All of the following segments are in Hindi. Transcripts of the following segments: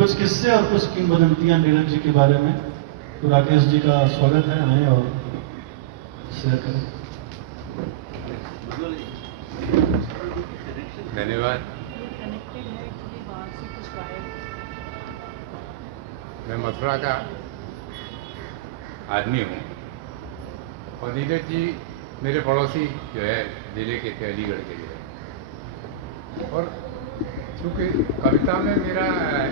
कुछ किस्से और कुछ किंवदंतियां नीरज जी के बारे में। तो राकेश जी का स्वागत है, आए और शेयर करें। धन्यवाद। मैं मथुरा का आदमी हूँ और नीरज जी मेरे पड़ोसी जो है जिले के थे, अलीगढ़ के लिए। और चूँकि कविता में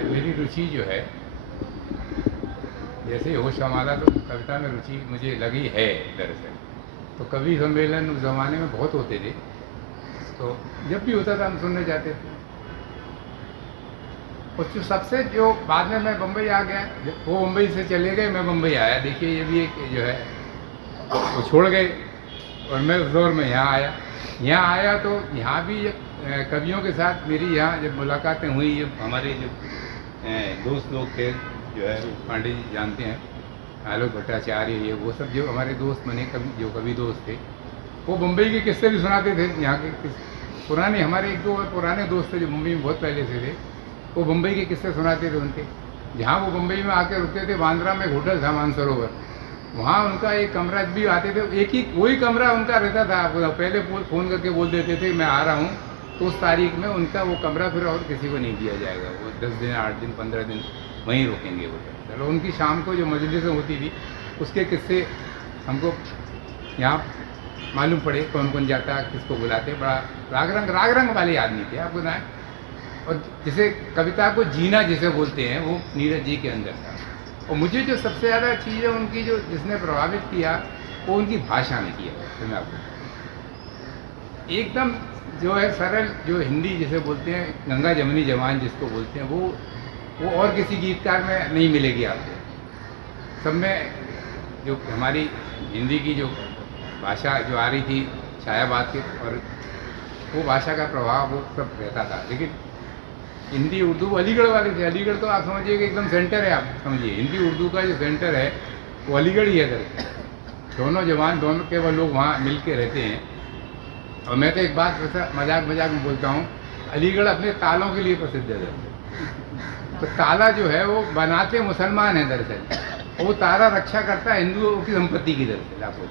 मेरी रुचि जो है, जैसे ही होश संभाला तो कविता में रुचि मुझे लगी है दरअसल। तो कवि सम्मेलन उस ज़माने में बहुत होते थे, तो जब भी होता था हम सुनने जाते थे। और सबसे जो बाद में मैं बम्बई आ गया, वो बम्बई से चले गए, मैं बम्बई आया। देखिए ये भी एक जो है, वो छोड़ गए और मैं उस दौर में यहाँ आया। यहाँ आया तो यहाँ भी कवियों के साथ मेरी यहाँ जब मुलाकातें हुई, ये हमारे जो दोस्त लोग थे जो है, पांडे जी जानते हैं, आलोक भट्टाचार्य, ये वो सब जो हमारे दोस्त बने, जो कवि दोस्त थे, वो मुंबई के किस्से भी सुनाते थे। यहाँ के पुराने हमारे एक दो पुराने दोस्त थे जो मुंबई में बहुत पहले से थे, वो मुंबई के किस्से सुनाते थे उनके। जहाँ वो मुंबई में आकर रुकते थे, बांद्रा में एक होटल था मानसरोवर, वहाँ उनका एक कमरा भी आते थे, एक ही वही कमरा उनका रहता था। पहले फ़ोन करके बोल देते थे मैं आ रहा हूँ, तो उस तारीख में उनका वो कमरा फिर और किसी को नहीं दिया जाएगा। वो 10 दिन 8 दिन 15 दिन वहीं रुकेंगे वो। चलो उनकी शाम को जो मजलिसें होती थी उसके किस्से हमको यहाँ मालूम पड़े, कौन कौन जाता, किसको बुलाते। बड़ा राग रंग वाले आदमी थे, आपको बताएं। और जिसे कविता को जीना जिसे बोलते हैं, वो नीरज जी के अंदर था। और मुझे जो सबसे ज़्यादा चीज़ है उनकी जो जिसने प्रभावित किया, वो उनकी भाषा ने किया। तो मैं आपको एकदम जो है सरल, जो हिंदी जिसे बोलते हैं, गंगा जमनी जवान जिसको बोलते हैं, वो और किसी गीतकार में नहीं मिलेगी आपको। सब में जो हमारी हिंदी की जो भाषा जो आ रही थी छायावाद के, और वो भाषा का प्रभाव वो सब रहता था। लेकिन हिंदी उर्दू अलीगढ़ वाले थे। अलीगढ़ तो आप समझिए कि एकदम सेंटर है, आप समझिए हिंदी उर्दू का जो सेंटर है वो अलीगढ़ ही है। दोनों जवान, दोनों के वो लोग वहाँ मिल के रहते हैं। और मैं तो एक बात वैसा मजाक में बोलता हूँ, अलीगढ़ अपने तालों के लिए प्रसिद्ध है। तो ताला जो है वो बनाते मुसलमान हैं दरअसल, और वो ताला रक्षा करता है हिंदुओं की संपत्ति की दरअसल। आपको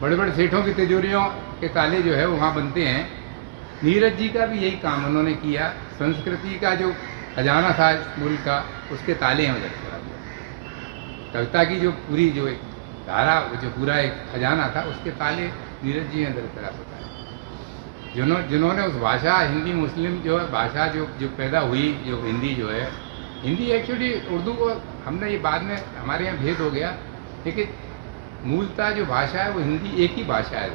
बड़े बड़े सेठों की तिजोरियों के ताले जो है वहाँ बनते हैं। नीरज जी का भी यही काम उन्होंने किया। संस्कृति का जो खजाना था इस मुल्क का, उसके ताले हैं उधर। कविता की जो पूरी जो एक धारा, जो पूरा एक खजाना था, उसके ताले नीरज जी हैं दरअसल। आप बताएं, जिन्होंने उस भाषा, हिंदी मुस्लिम जो है भाषा जो पैदा हुई, जो हिंदी जो है, हिंदी एक्चुअली उर्दू को हमने ये बाद में हमारे यहाँ भेद हो गया, लेकिन मूलतः जो भाषा है वो हिंदी एक ही भाषा है।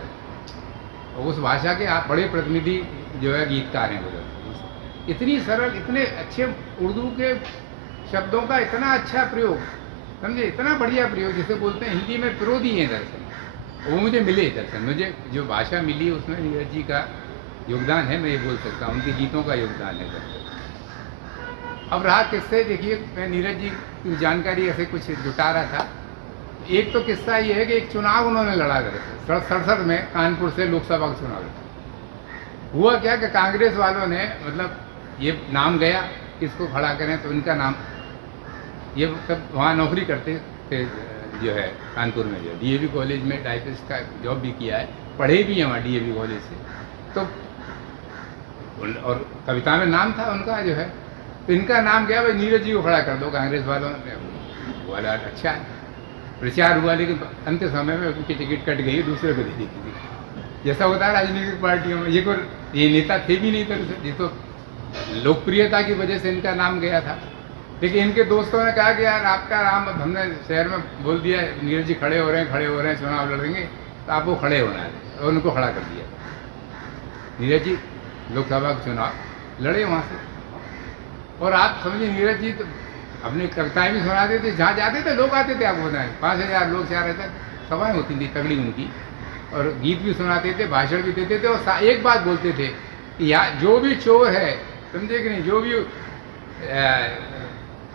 और उस भाषा के आप बड़े प्रतिनिधि जो है गीतकार हैं उधर। इतनी सरल, इतने अच्छे उर्दू के शब्दों का इतना अच्छा प्रयोग, समझे, इतना बढ़िया प्रयोग जिसे बोलते हैं हिंदी में विरोधी हैं दरअसल। वो मुझे मिले दरअसल, मुझे जो भाषा मिली उसमें नीरज जी का योगदान है, मैं ये बोल सकता हूँ, उनके गीतों का योगदान है दरअसल। अब रहा किस्से, देखिए मैं नीरज जी की जानकारी ऐसे कुछ जुटा रहा था। एक तो किस्सा ये है कि एक चुनाव उन्होंने लड़ा दरअसल 67 में, कानपुर से लोकसभा का चुनाव हुआ। क्या कि कांग्रेस वालों ने, मतलब ये नाम गया किसको खड़ा करें, तो इनका नाम, ये तब वहाँ नौकरी करते थे जो है कानपुर में, जो डीएवी कॉलेज में टाइपिस्ट का जॉब भी किया है, पढ़े भी हैं वहाँ डीएवी कॉलेज से। तो और कविता में नाम था उनका जो है, तो इनका नाम गया, भाई नीरज जी को खड़ा कर दो। कांग्रेस वालों ने बोला अच्छा है, प्रचार हुआ, लेकिन अंतिम समय में उनकी टिकट कट गई, दूसरे को दे दी थी। जैसा होता है राजनीतिक पार्टियों में, ये नेता थे भी नहीं, तो ये तो लोकप्रियता की वजह से इनका नाम गया था। लेकिन इनके दोस्तों ने कहा कि यार आपका नाम हमने शहर में बोल दिया, नीरज जी खड़े हो रहे हैं, चुनाव लड़ेंगे, तो आपको खड़े होना है, और उनको खड़ा कर दिया। नीरज जी लोकसभा का चुनाव लड़े वहाँ से। और आप समझिए नीरज जी तो अपनी कविताएं भी सुनाते थे, जहाँ जाते थे लोग आते थे, आपको बताएं 5000 लोग से आ रहे थे, सभाएँ होती थी तगड़ी उनकी, और गीत भी सुनाते थे, भाषण भी देते थे। और एक बात बोलते थे कि यहाँ जो भी चोर है, समझे कि नहीं, जो भी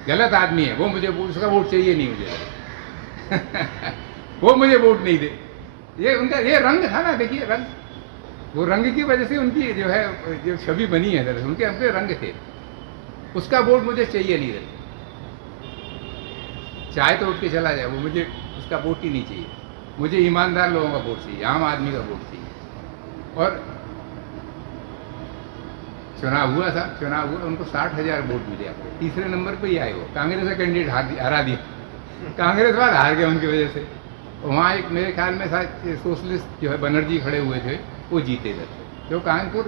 गलत आदमी है, वो मुझे उसका वोट चाहिए नहीं मुझे वो मुझे वोट नहीं दे। ये उनका ये रंग था ना, देखिए रंग, वो रंग की वजह से उनकी जो है जो छवि बनी है दरअसल, उनके अपने रंग थे। उसका वोट मुझे चाहिए नहीं रहता, चाहे तो उठ के चला जाए, वो मुझे उसका वोट ही नहीं चाहिए। मुझे ईमानदार लोगों का वोट चाहिए, आम आदमी का वोट चाहिए। और चुनाव हुआ था, चुनाव हुआ, उनको 60,000 वोट मिले, आपको तीसरे नंबर पे ही आए। वो कांग्रेस का कैंडिडेट हरा दिया, कांग्रेस वाले हार गए उनकी वजह से। वहाँ एक मेरे ख्याल में शायद सोशलिस्ट जो है बनर्जी खड़े हुए थे, वो जीते थे। जो कानपुर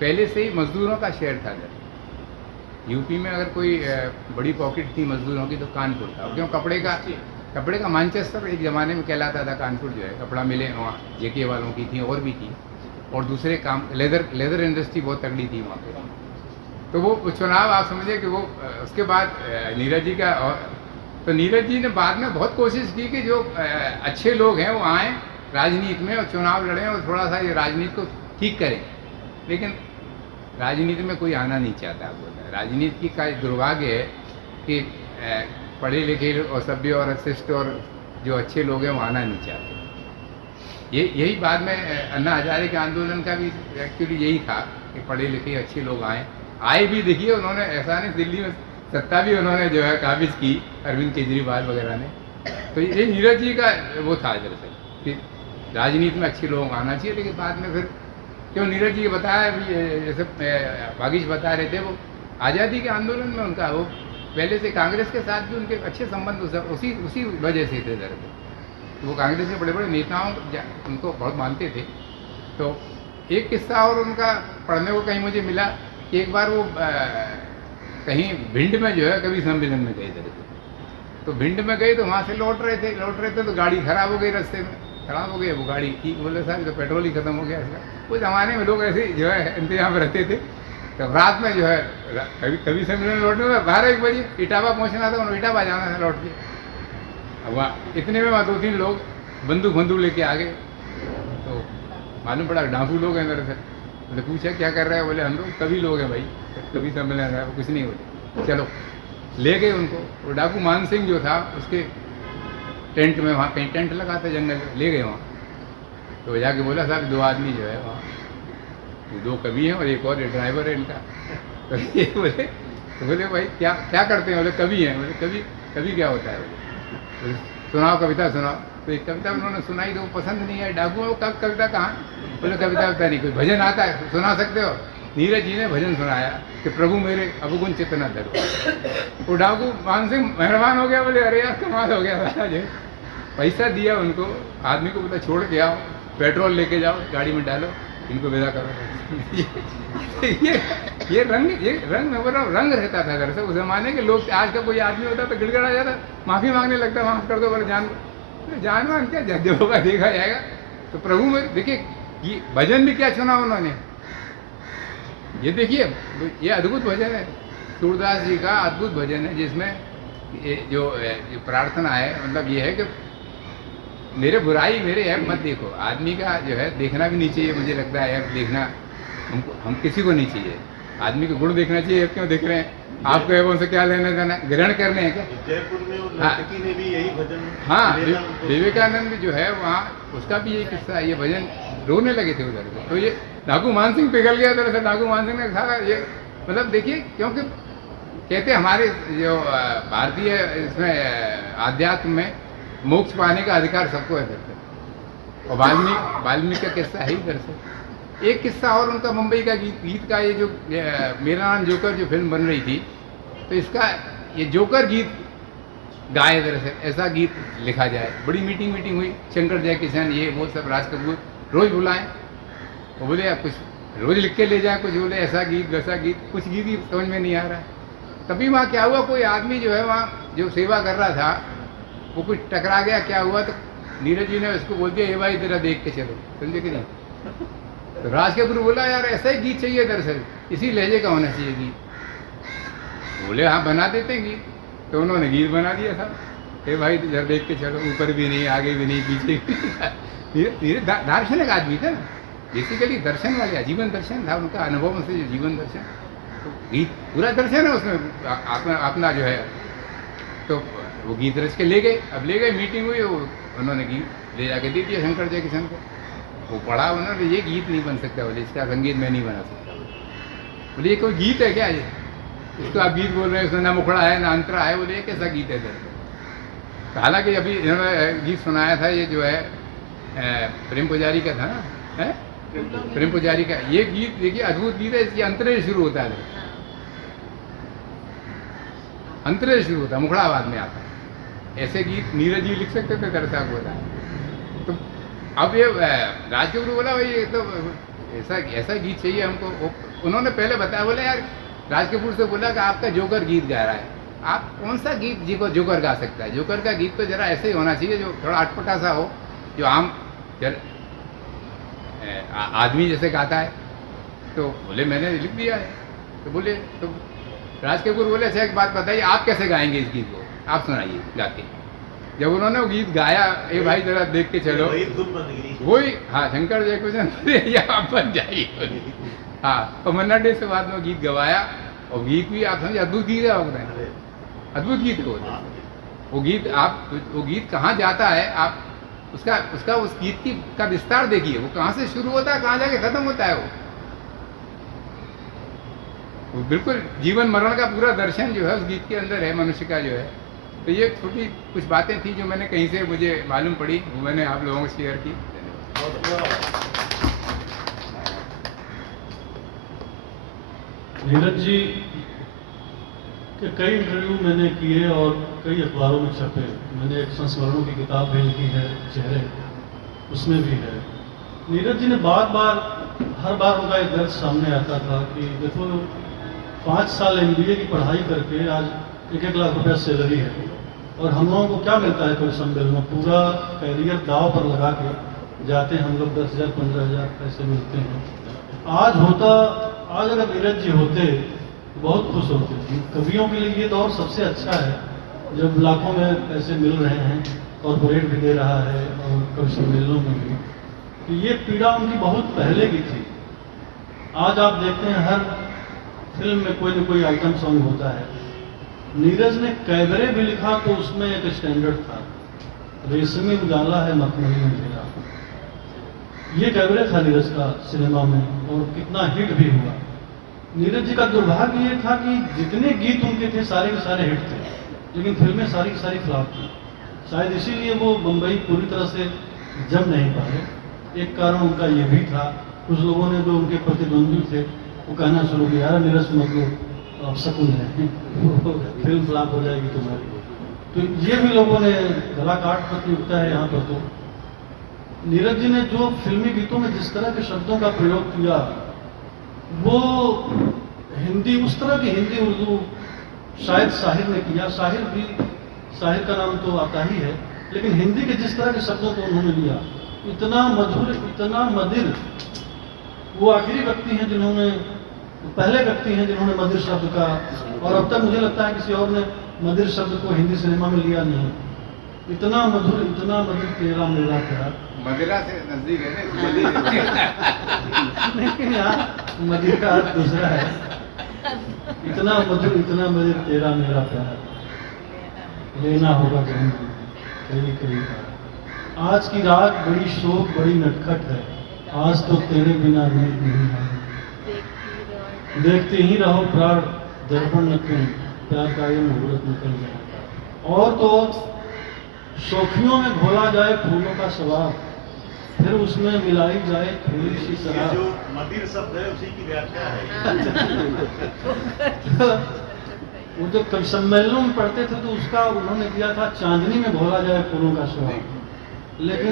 पहले से ही मजदूरों का शहर था। यूपी में अगर कोई बड़ी पॉकेट थी मजदूरों की तो कानपुर था, क्यों कपड़े का मानचेस्टर एक ज़माने में कहलाता था कानपुर जो है। कपड़ा मिले वहाँ जेके वालों की थी, और भी थी, और दूसरे काम लेदर इंडस्ट्री बहुत तगड़ी थी वहाँ पे। तो वो चुनाव आप समझे कि वो उसके बाद नीरज जी का, तो नीरज जी ने बाद में बहुत कोशिश की कि जो अच्छे लोग हैं वो आएँ राजनीति में और चुनाव लड़ें और थोड़ा सा ये राजनीति को ठीक करें। लेकिन राजनीति में कोई आना नहीं चाहता। आप बोलते हैं राजनीति का दुर्भाग्य है कि पढ़े लिखे और सभ्य और शिष्ट और जो अच्छे लोग हैं वो आना नहीं चाहते। यही बाद में अन्ना हजारे के आंदोलन का भी एक्चुअली यही था कि पढ़े लिखे अच्छे लोग आए भी। देखिए उन्होंने ऐसा नहीं, दिल्ली में सत्ता भी उन्होंने जो है काबिज की, अरविंद केजरीवाल वगैरह ने। तो ये नीरज जी का वो था दरअसल कि राजनीति में अच्छे लोग आना चाहिए। लेकिन बाद में फिर क्यों नीरज जी बताया भी, जैसे भागीश बता रहे थे, वो आज़ादी के आंदोलन में उनका वो पहले से कांग्रेस के साथ भी उनके अच्छे संबंध उसी वजह से थे दरअसल। तो वो कांग्रेस के बड़े बड़े नेताओं उनको बहुत मानते थे। तो एक किस्सा और उनका पढ़ने को कहीं मुझे मिला कि एक बार वो कहीं भिंड में जो है कवि सम्मेलन में गए दरअसल। तो भिंड में गए तो वहाँ से लौट रहे थे तो गाड़ी खराब हो गई, रास्ते में खराब हो गई वो गाड़ी की। बोले साहब तो पेट्रोल ही खत्म हो गया इसका। उस ज़माने में लोग ऐसे जो है इंतजाम रहते थे। तो रात में जो है कभी सम्मेलन लौटने में 12-1 बजे इटावा पहुँचना था, उन्होंने इटावा जाना था लौट के। अब वहाँ इतने में वहाँ 2-3 लोग बंदूक लेके आ गए। तो मालूम पड़ा डाकू लोग हैं मेरे से। बोले पूछा क्या कर रहे हैं? बोले हम लोग कवि लोग हैं भाई, कवि सम्मेलन है, कुछ नहीं बोले। चलो ले गए उनको। वो डाकू मान सिंह जो था उसके टेंट में, वहाँ कहीं टेंट लगा था जंगल में, ले गए वहाँ। तो जाके बोला साहब 2 आदमी जो है वहाँ, 2 कवि हैं और एक और ड्राइवर है इनका। तो ये बोले भाई क्या करते हैं? बोले कवि हैं। बोले कवि क्या होता है? बोले सुनाओ, कविता सुनाओ। तो एक कविता उन्होंने सुनाई तो पसंद नहीं है डाकू। वो कविता कहाँ? बोले कविता नहीं, कोई भजन आता है सुना सकते हो? नीरज जी ने भजन सुनाया कि प्रभु मेरे अवगुण चित्त न धरो। वो डाकू मान सिंह मेहरबान हो गया। बोले अरे यार कमाल हो गया था। जो पैसा दिया उनको, आदमी को बोला छोड़ के आओ, पेट्रोल लेके जाओ, गाड़ी में डालो, इनको विदा करो। ये रंग में बोला रंग रहता था दरअसल उस जमाने के लोग। आज का कोई आदमी होता तो गिड़गड़ा जाता, माफ़ी मांगने लगता, माफ़ कर दो। बोले जानवान क्या जब होगा देखा जाएगा। तो प्रभु में देखिए ये भजन भी क्या चुना उन्होंने। ये देखिए ये अद्भुत भजन है, सूरदास जी का अद्भुत भजन है, जिसमें जो प्रार्थना है मतलब ये है कि मेरे बुराई मेरे ऐप मत देखो। आदमी का जो है देखना भी नहीं चाहिए, मुझे लगता है ऐप देखना हम किसी को नहीं चाहिए। आदमी को गुण देखना चाहिए। क्यों देख रहे हैं? आपको ऐपों से क्या लेना देना? ग्रहण करने हैं क्या? जयपुर में नर्तकी ने भी यही भजन। हाँ, विवेकानंद जो है वहाँ उसका भी यही किस्सा है। ये भजन रोने लगे थे उधर। तो ये डाकू मान सिंह पिघल गया दरअसल। डाकू मान सिंह ने कहा ये मतलब देखिए, क्योंकि कहते हमारे जो भारतीय इसमें आध्यात्म में मोक्ष पाने का अधिकार सबको है दरअसल। और वाल्मीकि का किस्सा है ही दरअसल। एक किस्सा और उनका मुंबई का गीत का, ये जो मेरा नाम जोकर जो फिल्म बन रही थी, तो इसका ये जोकर गीत गाए दरअसल, ऐसा गीत लिखा जाए। बड़ी मीटिंग हुई, शंकर जयकिशन ये वो सब, राज कपूर रोज़ बुलाएं। वो बोले आप कुछ रोज़ लिख के ले जाए, कुछ बोले ऐसा गीत वैसा गीत, कुछ गीत ही समझ में नहीं आ रहा है। तभी वहाँ क्या हुआ, कोई आदमी जो है वहाँ जो सेवा कर रहा था वो कुछ टकरा गया। क्या हुआ, तो नीरज जी ने उसको बोल दिया ये भाई तेरा देख के चलो, समझे कि नहीं? तो राज कपूर बोला यार ऐसा ही गीत चाहिए दरअसल, इसी लहजे का होना चाहिए गीत। बोले हाँ बना देते हैं गीत। तो उन्होंने गीत बना दिया था, हे भाई जरा देख के चलो, ऊपर भी नहीं आगे भी नहीं पीछे धीरे दार्शनिक आदमी था, बेसिकली दर्शन वाले, जीवन दर्शन था उनका, अनुभव से जो जीवन दर्शन। तो गीत पूरा दर्शन है उसमें अपना जो है। तो वो गीत रच के ले गए। अब ले गए, मीटिंग हुई, उन्होंने गीत ले जाके दे दिया शंकर जयकिशन को। वो पढ़ा उन्होंने, ये गीत नहीं बन सकता बोले, इसका संगीत मैं नहीं बना सकता बोले। ये कोई गीत है क्या? ये इसको आप गीत बोल रहे हैं, उसमें ना मुखड़ा है ना अंतरा है, बोले ये कैसा गीत है सर? तो हालांकि अभी इन्होंने गीत सुनाया था, ये जो है प्रेम पुजारी का था ना, है प्रेम पुजारी का। ये गीत देखिए अद्भुत गीत है, इसकी अंतरे शुरू होता है, अंतरे शुरू होता है, मुखड़ा बाद में आता है। ऐसे गीत नीरज जी लिख सकते थे, तरसा को होता है। तो अब ये राज के गुरु बोला भाई ये तो ऐसा ऐसा गीत चाहिए हमको। उन्होंने पहले बताया, बोले यार राज कपूर से बोला कि आपका जोकर गीत गा रहा है, आप कौन सा गीत जी को जोकर गा सकता है? जोकर का गीत तो जरा ऐसे ही होना चाहिए जो थोड़ा अटपटा सा हो, जो आम आदमी जैसे गाता है। तो बोले मैंने लिख दिया है। तो बोले तो राज कपूर बोले अच्छा एक बात बताइए, आप कैसे गाएंगे इस गीत को, आप सुनाइए गा के। जब उन्होंने वो गीत गाया, ए भाई जरा देख के चलो, वही हाँ शंकर जय कुछ आप बन जाइए। हाँ और मन्ना डे से बाद में गीत गवाया, और गीत भी आप समझे अद्भुत गीत है, अद्भुत गीत है वो गीत। आप वो गीत कहाँ जाता है, आप उसका उस गीत की का विस्तार देखिए, वो कहाँ से शुरू होता है कहाँ जाके खत्म होता है। वो बिल्कुल जीवन मरण का पूरा दर्शन जो है उस गीत के अंदर है, मनुष्य का जो है। तो ये छोटी कुछ बातें थी जो मैंने कहीं से मुझे मालूम पड़ी, वो मैंने आप लोगों से शेयर की। नीरज जी के कई इंटरव्यू मैंने किए और कई अखबारों में छपे। मैंने एक संस्मरणों की किताब भी लिखी है, चेहरे, उसमें भी है। नीरज जी ने हर बार उनका एक दर्द सामने आता था कि देखो 5 साल MBA की पढ़ाई करके आज 1-1 लाख रुपया सैलरी है, और हम लोगों को क्या मिलता है कोई सम्मेलन में? पूरा कैरियर दाव पर लगा के जाते हैं हम लोग, 10,000 15,000 पैसे मिलते हैं। आज अगर नीरज जी होते बहुत खुश होते। कवियों के लिए ये दौर सबसे अच्छा है, जब लाखों में पैसे मिल रहे हैं, कॉर्पोरेट भी दे रहा है और कवि सम्मेलनों में भी। तो ये पीड़ा उनकी बहुत पहले की थी। आज आप देखते हैं हर फिल्म में कोई न कोई आइटम सॉन्ग होता है। नीरज ने कैबरे भी लिखा तो उसमें एक स्टैंडर्ड था, रेशमी उजाला है मखमली अंधेरा। ये कैबरे था नीरज का सिनेमा में, और कितना हिट भी हुआ। नीरज जी का दुर्भाग्य ये था कि जितने गीत उनके थे सारे के सारे हिट थे, लेकिन फिल्में सारी की सारी फ्लॉप थी। शायद इसीलिए वो बम्बई पूरी तरह से जम नहीं पाए। एक कारण उनका ये भी था, कुछ लोगों ने जो उनके प्रतिद्वंदी थे वो कहना शुरू किया, यार नीरज मतलब आप शकुन है, फिल्म फ्लॉप हो जाएगी तुम्हारी। तो ये भी लोगों ने गला काट प्रतियोगिता है यहाँ पर। तो नीरज जी ने जो फिल्मी गीतों में जिस तरह के शब्दों का प्रयोग किया, वो हिंदी, उस तरह की हिंदी उर्दू शायद साहिर ने किया। साहिर का नाम तो आता ही है, लेकिन हिंदी के जिस तरह के शब्दों को उन्होंने लिया, इतना मधुर, इतना मदिर। वो आखिरी व्यक्ति हैं जिन्होंने, पहले व्यक्ति हैं जिन्होंने मदिर शब्द का, और अब तक मुझे लगता है किसी और ने मदिर शब्द को हिंदी सिनेमा में लिया नहीं। इतना मधुर तेरा मेरा प्यार। मदिरा से नजदीक है ना, लेकिन यार मदिर का अर्थ दूसरा है। इतना मधुर तेरा मेरा प्यार, लेना होगा कहीं। आज की रात बड़ी शोक बड़ी नटखट है, आज तो तेरे बिना नींद नहीं है। देखते ही रहो प्राण दर्पण न तुम, प्यार का ये मुहूर्त निकल जाए। और तो शोखियों में घोला जाए फूलों का स्वाद, फिर उसमें मिलाई जाए थोड़ी सी शराब। जो मदिर शब्द है उसी की व्याख्या है। वो जो कवि सम्मेलनों में पढ़ते थे तो उसका उन्होंने दिया था, चांदनी में घोला जाए फूलों का स्वाद। लेकिन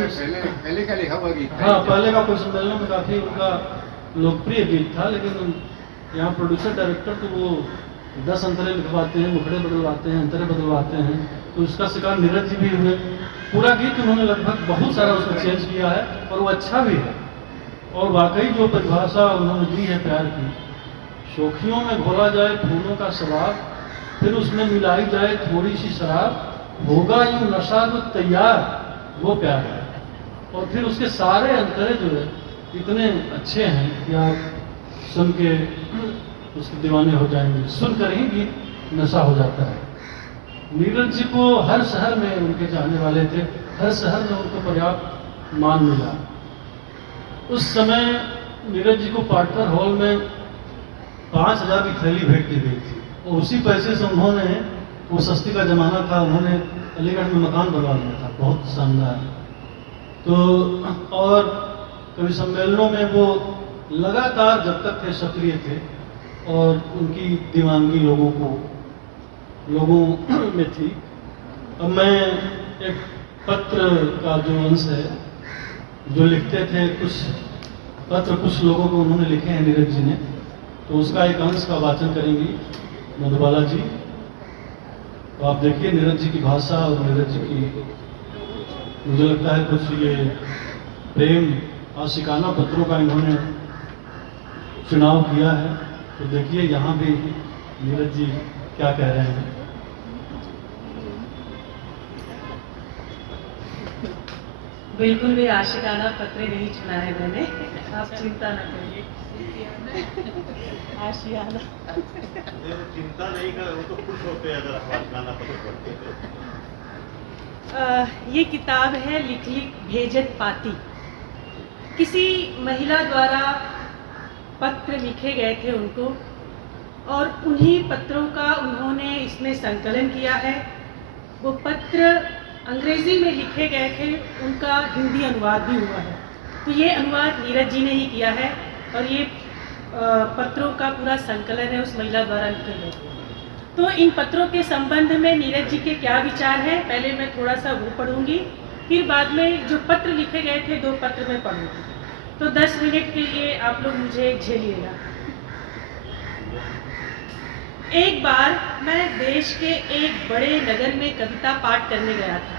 पहले का लिखा हुआ गीत, हाँ पहले का कवि सम्मेलनों में काफी उनका लोकप्रिय गीत था। लेकिन यहाँ प्रोड्यूसर डायरेक्टर तो वो 10 अंतरे लिखवाते हैं, मुखड़े बदलवाते हैं, अंतरे बदलवाते हैं। तो उसका शिकार नीरज जी भी हुए। पूरा गीत उन्होंने लगभग बहुत सारा उसमें चेंज किया है, और वो अच्छा भी है। और वाकई जो परिभाषा उन्होंने दी है प्यार की, शोखियों में घोला जाए फूलों का स्वाद, फिर उसमें मिलाई जाए थोड़ी सी शराब, होगा यूं नशा जो तैयार, वो प्यार है। और फिर उसके सारे अंतरे जो है इतने अच्छे हैं कि आप सुन के उसके दीवाने हो जाएंगे, सुनकर ही गीत नशा हो जाता है। नीरज जी को हर शहर में उनके चाहने वाले थे, हर शहर में उनको पर्याप्त मान मिला। उस समय नीरज जी को पार्टनर हॉल में 5,000 की थैली भेंट दी गई थी। और उसी पैसे से उन्होंने, वो सस्ती का ज़माना था, उन्होंने अलीगढ़ में मकान बनवा लिया था, बहुत शानदार। तो और कवि सम्मेलनों में वो लगातार जब तक थे सक्रिय थे, और उनकी दीवानगी लोगों में थी। अब मैं एक पत्र का जो अंश है, जो लिखते थे, कुछ पत्र कुछ लोगों को उन्होंने लिखे हैं नीरज जी ने, तो उसका एक अंश का वाचन करेंगी मधुबाला जी। तो आप देखिए नीरज जी की भाषा और नीरज जी की, मुझे लगता है कुछ ये प्रेम आशिकाना पत्रों का इन्होंने चुनाव किया है। तो देखिए यहाँ भी नीरज जी क्या कह रहे हैं। बिल्कुल भी आशिकाना पत्र नहीं चुना है मैंने, आप चिंता न करिए। आशियाना चिंता नहीं कर, वो तो खुश होते हैं अगर आप गाना पसंद करते हैं। ये किताब है लिख लिख भेजत पाती। किसी महिला द्वारा पत्र लिखे गए थे उनको, और उन्हीं पत्रों का उन्होंने इसमें संकलन किया है। वो पत्र अंग्रेजी में लिखे गए थे, उनका हिंदी अनुवाद भी हुआ है। तो ये अनुवाद नीरज जी ने ही किया है, और ये पत्रों का पूरा संकलन है उस महिला द्वारा लिखे गए। तो इन पत्रों के संबंध में नीरज जी के क्या विचार हैं, पहले मैं थोड़ा सा वो पढ़ूंगी, फिर बाद में जो पत्र लिखे गए थे 2 पत्र मैं पढ़ूंगी। तो 10 मिनट के लिए आप लोग मुझे झेलिएगा। एक बार मैं देश के एक बड़े नगर में कविता पाठ करने गया था।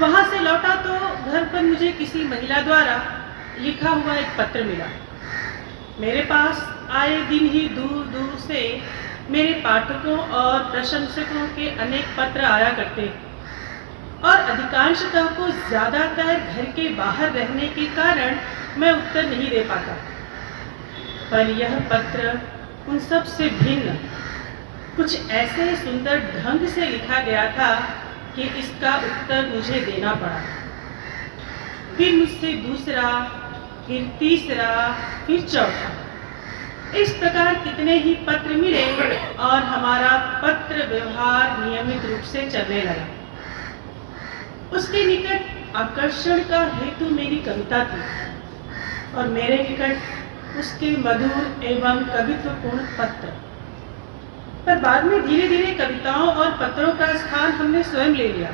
वहां से लौटा तो घर पर मुझे किसी महिला द्वारा लिखा हुआ एक पत्र मिला। मेरे पास आए दिन ही दूर दूर से मेरे पाठकों और प्रशंसकों के अनेक पत्र आया करते, और अधिकांशतः को ज्यादातर घर के बाहर रहने के कारण मैं उत्तर नहीं दे पाता। पर यह पत्र उन सब से भिन्न, कुछ ऐसे सुंदर ढंग से लिखा गया था कि इसका उत्तर मुझे देना पड़ा। फिर मुझसे दूसरा, फिर तीसरा, फिर चौथा, इस प्रकार कितने ही पत्र मिले, और हमारा पत्र व्यवहार नियमित रूप से चलने लगा। उसके निकट आकर्षण का हेतु मेरी कविता थी, और मेरे निकट उसके मधुर एवं कवित्वपूर्ण पत्र। पर बाद में धीरे धीरे कविताओं और पत्रों का स्थान हमने स्वयं ले लिया,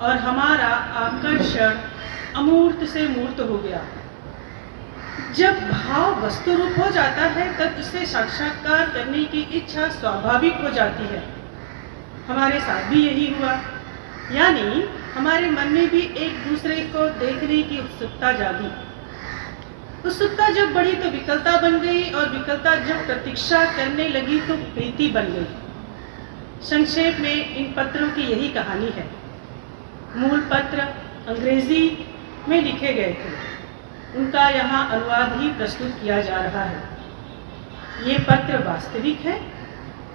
और हमारा आकर्षण अमूर्त से मूर्त हो गया। जब भाव वस्तु रूप हो जाता है, तब इसे साक्षात्कार करने की इच्छा स्वाभाविक हो जाती है। हमारे साथ भी यही हुआ, यानी हमारे मन में भी एक दूसरे को देखने की उत्सुकता जागी। उत्सुकता जब बढ़ी तो विकलता बन गई, और विकलता जब प्रतीक्षा करने लगी तो प्रीति बन गई। संक्षेप में इन पत्रों की यही कहानी है। मूल पत्र अंग्रेजी में लिखे गए थे, उनका यहाँ अनुवाद ही प्रस्तुत किया जा रहा है। ये पत्र वास्तविक है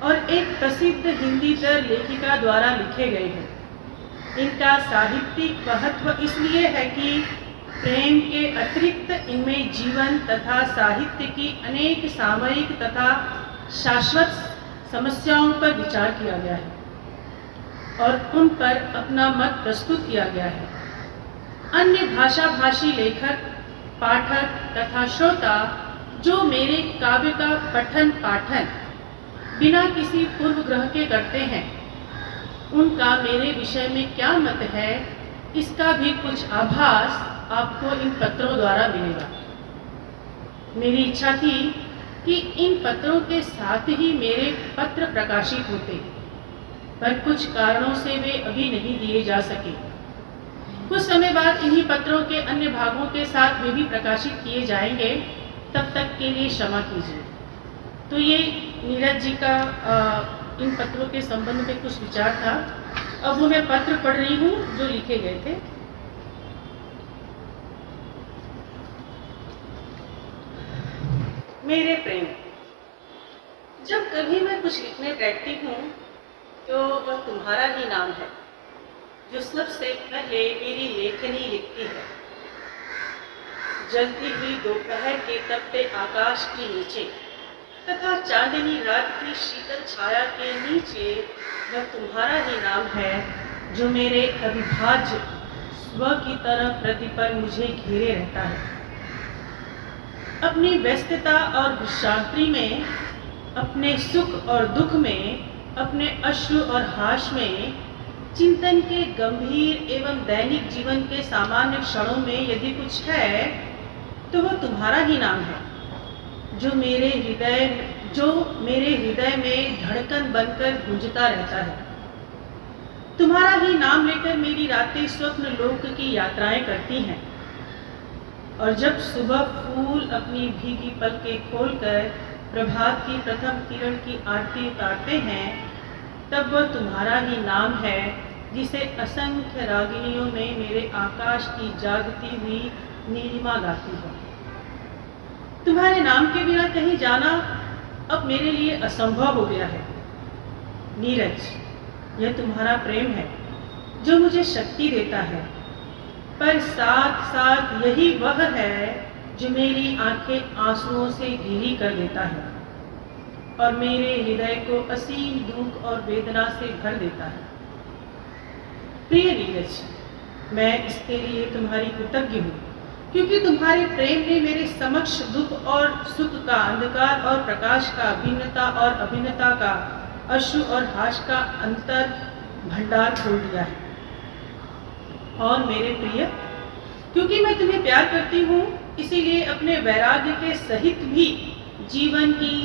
और एक प्रसिद्ध हिंदी लेखिका द्वारा लिखे गए हैं। इनका साहित्यिक महत्व इसलिए है कि प्रेम के अतिरिक्त इनमें जीवन तथा साहित्य की अनेक सामयिक तथा शाश्वत समस्याओं पर विचार किया गया है, और उन पर अपना मत प्रस्तुत किया गया है। अन्य भाषा भाषी लेखक, पाठक तथा श्रोता जो मेरे काव्य का पठन पाठन बिना किसी पूर्वग्रह के करते हैं, उनका मेरे विषय में क्या मत है, इसका भी कुछ आभास आपको इन पत्रों द्वारा मिलेगा। मेरी इच्छा थी कि इन पत्रों के साथ ही मेरे पत्र प्रकाशित होते, पर कुछ कारणों से वे अभी नहीं दिए जा सके। कुछ समय बाद इन्हीं पत्रों के अन्य भागों के साथ वे भी प्रकाशित किए जाएंगे, तब तक के लिए क्षमा कीजिए। तो ये नीरज जी का इन पत्रों के संबंध में कुछ विचार था। अब वो मैं पत्र पढ़ रही हूँ जो लिखे गए थे। मेरे प्रेम, जब कभी मैं कुछ लिखने बैठती हूँ तो वह तुम्हारा ही नाम है जो सबसे पहले मेरी लेखनी लिखती है। जलती हुई दोपहर के तपते आकाश के नीचे तथा चांदनी रात की शीतल छाया के नीचे वह तुम्हारा ही नाम है जो मेरे अविभाज्य स्व की तरह प्रतिपल मुझे घेरे रहता है। अपनी व्यस्तता और विश्रांति में, अपने सुख और दुख में, अपने अश्रु और हास में, चिंतन के गंभीर एवं दैनिक जीवन के सामान्य क्षणों में यदि कुछ है तो वह तुम्हारा ही नाम है, जो मेरे हृदय में धड़कन बनकर गूंजता रहता है। तुम्हारा ही नाम लेकर मेरी रातें स्वप्न लोक की यात्राएं करती हैं, और जब सुबह फूल अपनी भीगी पलकें खोलकर प्रभात की प्रथम किरण की आरती उतारते हैं, तब वह तुम्हारा ही नाम है जिसे असंख्य रागिनियों में मेरे आकाश की जागती हुई नीलिमा गाती है। तुम्हारे नाम के बिना कहीं जाना अब मेरे लिए असंभव हो गया है। नीरज, यह तुम्हारा प्रेम है जो मुझे शक्ति देता है, पर साथ साथ यही वह है जो मेरी आंखें आंसुओं से गीली कर देता है और मेरे हृदय को असीम दुख और वेदना से भर देता है। प्रिय नीरज, मैं इसके लिए तुम्हारी कृतज्ञ हूँ, क्योंकि तुम्हारे प्रेम ने मेरे समक्ष दुख और सुख का, अंधकार और प्रकाश का, भिन्नता और अभिन्नता का, अश्रु और हास का अंतर भंडार खोल दिया है। और मेरे प्रिय, क्योंकि मैं तुम्हें प्यार करती हूँ, इसीलिए अपने वैराग्य के सहित भी जीवन की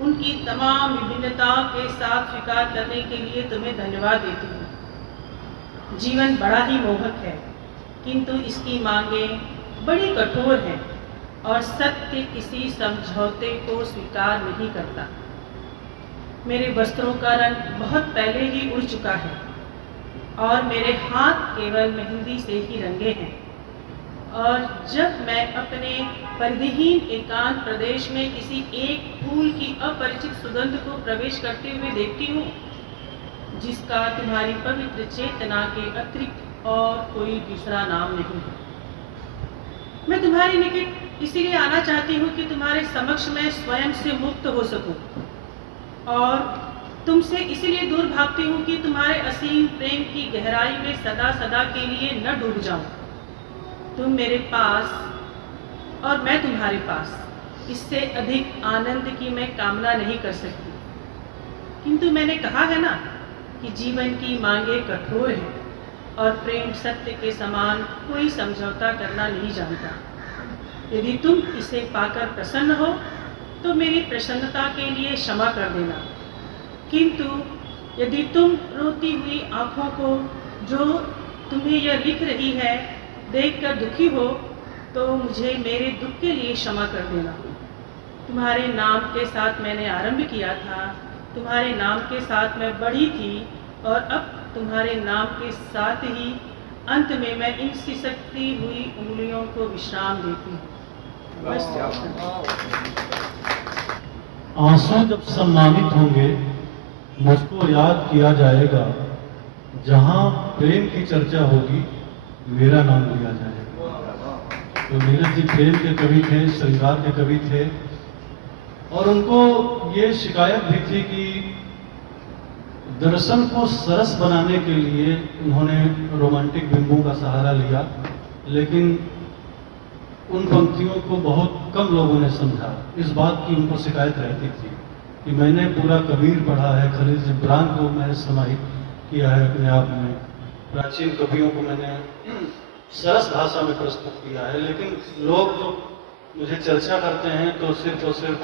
उनकी तमाम विभिन्नताओं के साथ स्वीकार करने के लिए तुम्हें धन्यवाद देती हूँ। जीवन बड़ा ही मोहक है, किंतु इसकी मांगें बड़ी कठोर हैं और सत्य किसी समझौते को स्वीकार नहीं करता। मेरे वस्त्रों का रंग बहुत पहले ही उड़ चुका है और मेरे हाथ केवल मेहंदी से ही रंगे हैं, और जब मैं अपने परिधिहीन एकांत प्रदेश में किसी एक फूल की अपरिचित सुगंध को प्रवेश करते हुए देखती हूँ, जिसका तुम्हारी पवित्र चेतना के अतिरिक्त और कोई दूसरा नाम नहीं है, मैं तुम्हारे निकट इसीलिए आना चाहती हूँ कि तुम्हारे समक्ष मैं स्वयं से मुक्त हो सकूं, और तुमसे इसीलिए दूर भागती हूँ कि तुम्हारे असीम प्रेम की गहराई में सदा सदा के लिए न डूब जाऊं। तुम मेरे पास और मैं तुम्हारे पास, इससे अधिक आनंद की मैं कामना नहीं कर सकती। किंतु मैंने कहा है ना कि जीवन की मांगें कठोर हैं और प्रेम सत्य के समान कोई समझौता करना नहीं जानता। यदि तुम इसे पाकर प्रसन्न हो तो मेरी प्रसन्नता के लिए क्षमा कर देना, किंतु यदि तुम रोती हुई आँखों को जो तुम्हें यह लिख रही है देखकर दुखी हो, तो मुझे मेरे दुख के लिए क्षमा कर देना। तुम्हारे नाम के साथ मैंने आरंभ किया था, तुम्हारे नाम के साथ मैं बढ़ी थी, और अब तुम्हारे नाम के साथ ही अंत में मैं इन सिसकती हुई उंगलियों को विश्राम देती हूँ। आंसू जब सम्मानित होंगे, मुझको याद किया जाएगा, जहां प्रेम की चर्चा होगी मेरा नाम लिया जाएगा। तो नीरज जी प्रेम के कवि थे, श्रृंगार के कवि थे, और उनको ये शिकायत भी थी कि दर्शन को सरस बनाने के लिए उन्होंने रोमांटिक बिंबों का सहारा लिया, लेकिन उन पंक्तियों को बहुत कम लोगों ने समझा। इस बात की उनको शिकायत रहती थी कि मैंने पूरा कबीर पढ़ा है, खलील जिब्रान को मैंने समाहित किया है अपने आप में, प्राचीन कवियों को मैंने सरस भाषा में प्रस्तुत किया है, लेकिन लोग जो मुझे चर्चा करते हैं तो सिर्फ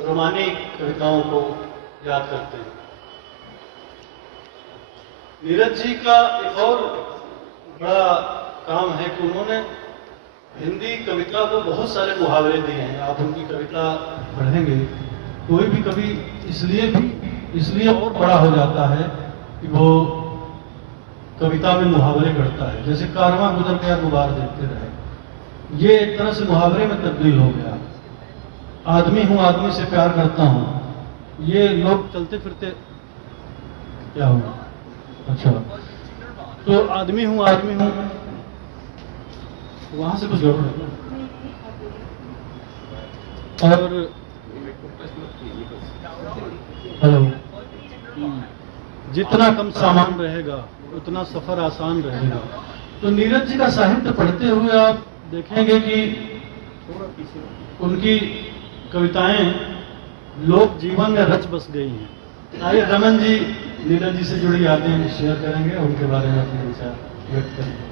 रोमानी कविताओं को याद करते हैं। नीरज जी का एक और बड़ा काम है कि उन्होंने हिंदी कविता को बहुत सारे मुहावरे दिए हैं। आप उनकी कविता पढ़ेंगे, कोई भी कवि इसलिए और बड़ा हो जाता है कि वो कविता में मुहावरे करता है। जैसे कारवां गुजर गया गुबार देखते रहे, ये एक तरह से मुहावरे में तब्दील हो गया। आदमी हूं, आदमी से प्यार करता हूं, ये लोग चलते फिरते क्या हुआ? अच्छा, तो आदमी हूं वहां से कुछ गड़बड़ है। और हेलो। जितना कम सामान रहेगा उतना सफर आसान रहेगा। तो नीरज जी का साहित्य पढ़ते हुए आप देखेंगे कि उनकी कविताएं लोक जीवन में रच बस गई हैं। आइए रमन जी नीरज जी से जुड़ी यादें शेयर करेंगे, उनके बारे में अपने विचार व्यक्त करेंगे।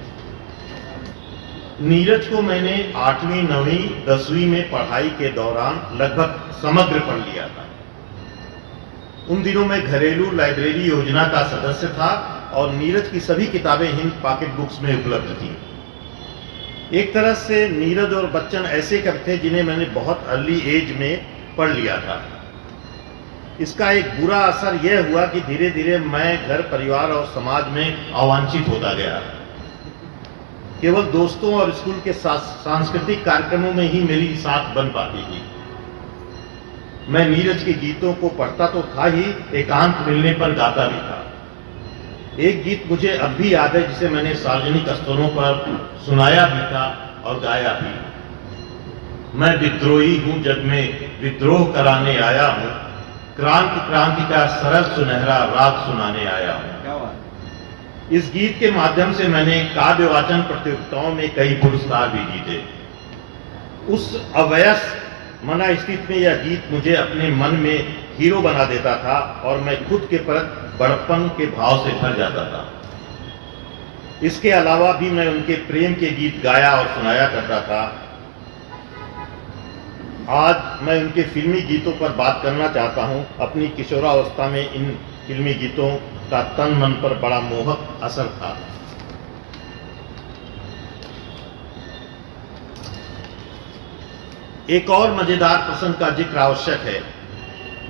नीरज को मैंने 8वीं 9वीं 10वीं में पढ़ाई के दौरान लगभग समग्र पढ़ लिया था। उन दिनों में घरेलू लाइब्रेरी योजना का सदस्य था और नीरज की सभी किताबें हिंद पॉकेट बुक्स में उपलब्ध थी। एक तरह से नीरज और बच्चन ऐसे कवि थे जिन्हें मैंने बहुत अर्ली एज में पढ़ लिया था। इसका एक बुरा असर यह हुआ कि धीरे धीरे मैं घर परिवार और समाज में अवांछित होता गया। केवल दोस्तों और स्कूल के सांस्कृतिक कार्यक्रमों में ही मेरी साथ बन पाती थी। मैं नीरज के गीतों को पढ़ता तो था ही, एकांत मिलने पर गाता भी था। एक गीत मुझे अब भी याद है जिसे मैंने सार्वजनिक स्थलों पर सुनाया भी था और गाया भी। मैं विद्रोही हूं, जग में विद्रोह कराने आया हूं, क्रांति क्रांति का सरल सुनहरा राग सुनाने आया हूं। इस गीत के माध्यम से मैंने काव्य वाचन प्रतियोगिताओं में कई पुरस्कार भी जीते। उस अवयस मना स्थिति में यह गीत मुझे अपने मन में हीरो बना देता था और मैं खुद के प्रति बड़प्पन के भाव से भर जाता था। इसके अलावा भी मैं उनके प्रेम के गीत गाया और सुनाया करता था। आज मैं उनके फिल्मी गीतों पर बात करना चाहता हूं। अपनी किशोरावस्था में इन फिल्मी गीतों का तन मन पर बड़ा मोहक असर था। एक और मजेदार प्रसंग का जिक्र आवश्यक है।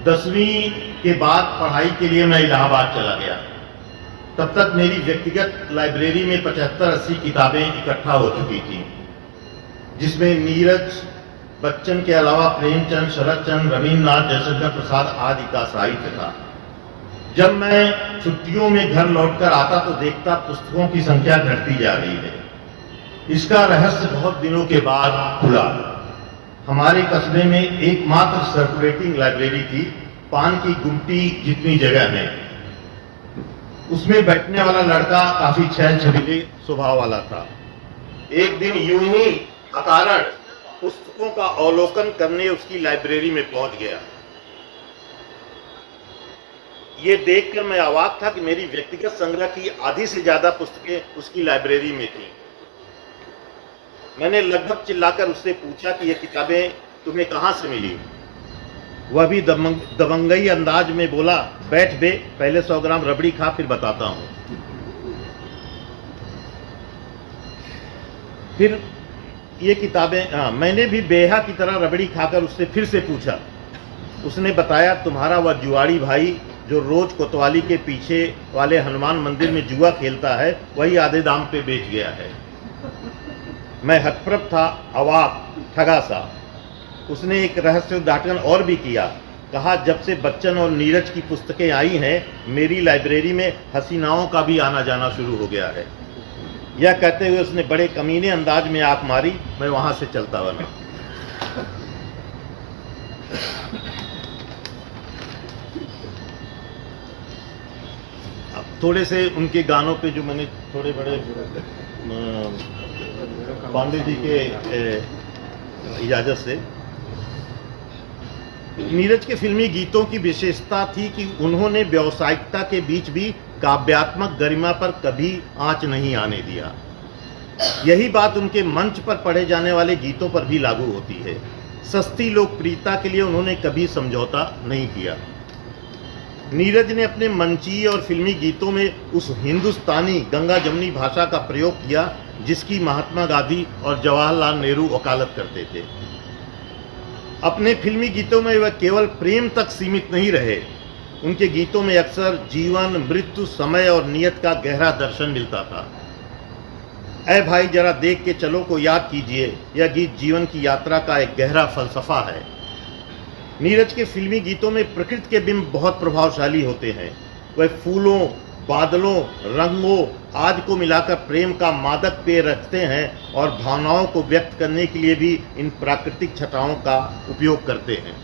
10वीं के बाद पढ़ाई के लिए मैं इलाहाबाद चला गया। तब तक मेरी व्यक्तिगत लाइब्रेरी में 75-80 किताबें इकट्ठा हो चुकी थी, जिसमें नीरज बच्चन के अलावा प्रेमचंद, शरदचंद्र, रविन्द्रनाथ, जयशंकर प्रसाद आदि का साहित्य था। जब मैं छुट्टियों में घर लौटकर आता तो देखता पुस्तकों की संख्या घटती जा रही है। इसका रहस्य बहुत दिनों के बाद खुला। हमारे कस्बे में एकमात्र सर्कुलेटिंग लाइब्रेरी थी, पान की गुमटी जितनी जगह में। उसमें बैठने वाला लड़का काफी छैल छबीले स्वभाव वाला था। एक दिन यूं ही अकारण पुस्तकों का अवलोकन करने उसकी लाइब्रेरी में पहुंच गया। ये देखकर मैं अवाक था कि मेरी व्यक्तिगत संग्रह की आधी से ज्यादा पुस्तकें उसकी लाइब्रेरी में थी। मैंने लगभग चिल्लाकर उससे पूछा कि ये किताबें तुम्हें कहां से मिली। वह भी दबंगई अंदाज में बोला, बैठ बे, पहले 100 ग्राम रबड़ी खा फिर बताता हूं। फिर ये किताबें मैंने भी बेहा की तरह रबड़ी खाकर उससे फिर से पूछा। उसने बताया, तुम्हारा वह जुआड़ी भाई जो रोज कोतवाली के पीछे वाले हनुमान मंदिर में जुआ खेलता है, वही आधे दाम पे बेच गया है। मैं हतप्रभ था, अवाक, ठगा सा। उसने एक रहस्य उद्घाटन और भी किया। कहा, जब से बच्चन और नीरज की पुस्तकें आई हैं, मेरी लाइब्रेरी में हसीनाओं का भी आना जाना शुरू हो गया है। यह कहते हुए उसने बड़े कमीने अंदाज में आंख मारी। मैं वहां से चलता बना। अब थोड़े से उनके गानों पे जो मैंने थोड़े बड़े पांडे जी के इजाजत से। नीरज के फिल्मी गीतों की विशेषता थी कि उन्होंने व्यावसायिकता के बीच भी काव्यात्मक गरिमा पर कभी आंच नहीं आने दिया। यही बात उनके मंच पर पढ़े जाने वाले गीतों पर भी लागू होती है। सस्ती लोकप्रियता के लिए उन्होंने कभी समझौता नहीं किया। नीरज ने अपने मंचीय और फिल्मी गीतों में उस हिंदुस्तानी गंगा जमुनी भाषा का प्रयोग किया जिसकी महात्मा गांधी और जवाहरलाल नेहरू वकालत करते थे। अपने फिल्मी गीतों में वह केवल प्रेम तक सीमित नहीं रहे। उनके गीतों में अक्सर जीवन, मृत्यु, समय और नियत का गहरा दर्शन मिलता था। ऐ भाई जरा देख के चलो को याद कीजिए, यह गीत जीवन की यात्रा का एक गहरा फलसफा है। नीरज के फिल्मी गीतों में प्रकृति के बिंब बहुत प्रभावशाली होते हैं। वह फूलों, बादलों, रंगों आदि को मिलाकर प्रेम का मादक पेय रखते हैं और भावनाओं को व्यक्त करने के लिए भी इन प्राकृतिक छटाओं का उपयोग करते हैं।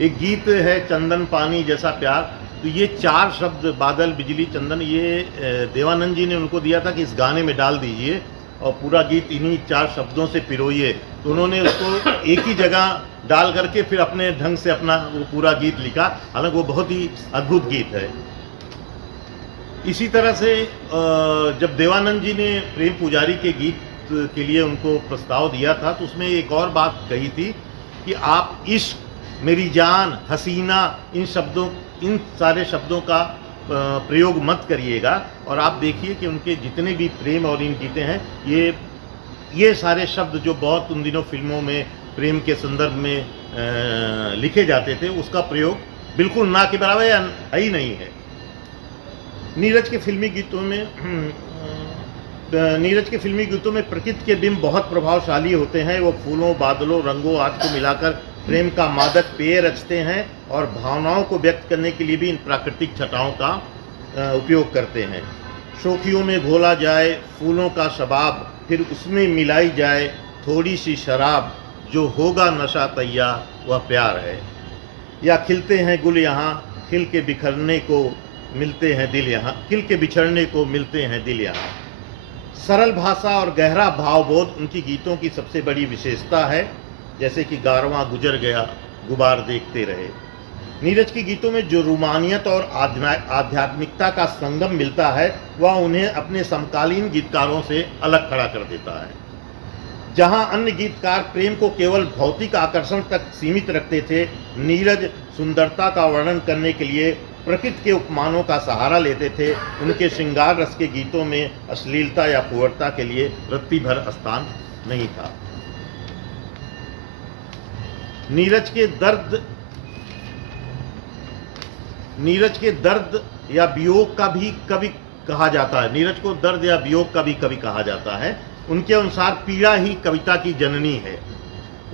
एक गीत है चंदन पानी जैसा प्यार, तो ये 4 शब्द बादल बिजली चंदन, ये देवानंद जी ने उनको दिया था कि इस गाने में डाल दीजिए और पूरा गीत इन्हीं 4 शब्दों से पिरोइए। तो उन्होंने उसको एक ही जगह डाल करके फिर अपने ढंग से अपना वो पूरा गीत लिखा, हालांकि वो बहुत ही अद्भुत गीत है। इसी तरह से जब देवानंद जी ने प्रेम पुजारी के गीत के लिए उनको प्रस्ताव दिया था तो उसमें एक और बात कही थी कि आप इश्क, मेरी जान, हसीना, इन सारे शब्दों का प्रयोग मत करिएगा। और आप देखिए कि उनके जितने भी प्रेम और इन गीते हैं, ये सारे शब्द जो बहुत उन दिनों फिल्मों में प्रेम के संदर्भ में लिखे जाते थे, उसका प्रयोग बिल्कुल ना के बराबर या ही नहीं है। नीरज के फिल्मी गीतों में प्रकृति के बिंब बहुत प्रभावशाली होते हैं। वो फूलों, बादलों, रंगों आदि को मिलाकर प्रेम का मादक पेय रचते हैं और भावनाओं को व्यक्त करने के लिए भी इन प्राकृतिक छटाओं का उपयोग करते हैं। शोखियों में घोला जाए फूलों का शबाब, फिर उसमें मिलाई जाए थोड़ी सी शराब, जो होगा नशा तैयार वह प्यार है। या खिलते हैं गुल यहाँ, खिल के बिछड़ने को मिलते हैं दिल यहाँ। सरल भाषा और गहरा भावबोध उनकी गीतों की सबसे बड़ी विशेषता है, जैसे कि गारवां गुजर गया गुबार देखते रहे। नीरज की गीतों में जो रूमानियत और आध्यात्मिकता का संगम मिलता है, वह उन्हें अपने समकालीन गीतकारों से अलग खड़ा कर देता है। जहां अन्य गीतकार प्रेम को केवल भौतिक आकर्षण तक सीमित रखते थे, नीरज सुंदरता का वर्णन करने के लिए प्रकृति के उपमानों का सहारा लेते थे। उनके श्रृंगार रस के गीतों में अश्लीलता या कुवर्ता के लिए रत्ती भर स्थान नहीं था। नीरज के दर्द या वियोग का भी कभी कहा जाता है। नीरज को दर्द या वियोग का भी कभी कहा जाता है। उनके अनुसार पीड़ा ही कविता की जननी है।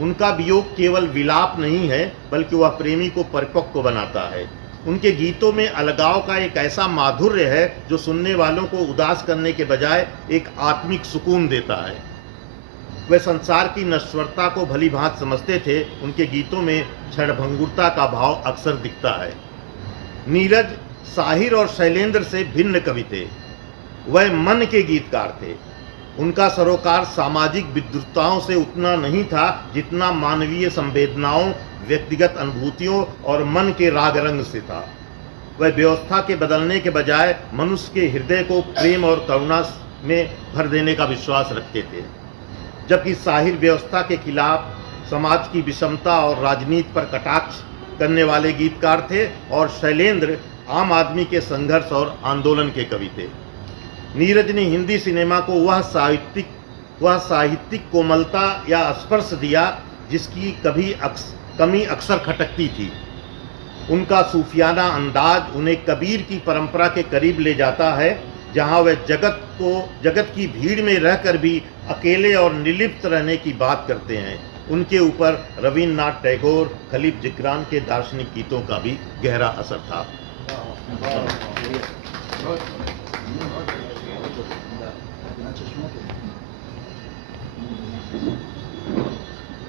उनका वियोग केवल विलाप नहीं है, बल्कि वह प्रेमी को परिपक्व बनाता है। उनके गीतों में अलगाव का एक ऐसा माधुर्य है जो सुनने वालों को उदास करने के बजाय एक आत्मिक सुकून देता है। वे संसार की नश्वरता को भली भांति समझते थे। उनके गीतों में क्षणभंगुरता का भाव अक्सर दिखता है। नीरज साहिर और शैलेंद्र से भिन्न कवि थे। वह मन के गीतकार थे। उनका सरोकार सामाजिक विद्वताओं से उतना नहीं था जितना मानवीय संवेदनाओं, व्यक्तिगत अनुभूतियों और मन के राग रंग से था। वह व्यवस्था के बदलने के बजाय मनुष्य के हृदय को प्रेम और करुणा में भर देने का विश्वास रखते थे। जबकि साहिर व्यवस्था के खिलाफ, समाज की विषमता और राजनीति पर कटाक्ष करने वाले गीतकार थे, और शैलेंद्र आम आदमी के संघर्ष और आंदोलन के कवि थे। नीरज ने हिंदी सिनेमा को वह साहित्यिक कोमलता या स्पर्श दिया जिसकी कमी अक्सर खटकती थी। उनका सूफियाना अंदाज उन्हें कबीर की परंपरा के करीब ले जाता है, जहां वे जगत की भीड़ में रहकर भी अकेले और निर्लिप्त रहने की बात करते हैं। उनके ऊपर रवीन्द्रनाथ टैगोर, खलील जिब्रान के दार्शनिक गीतों का भी गहरा असर था।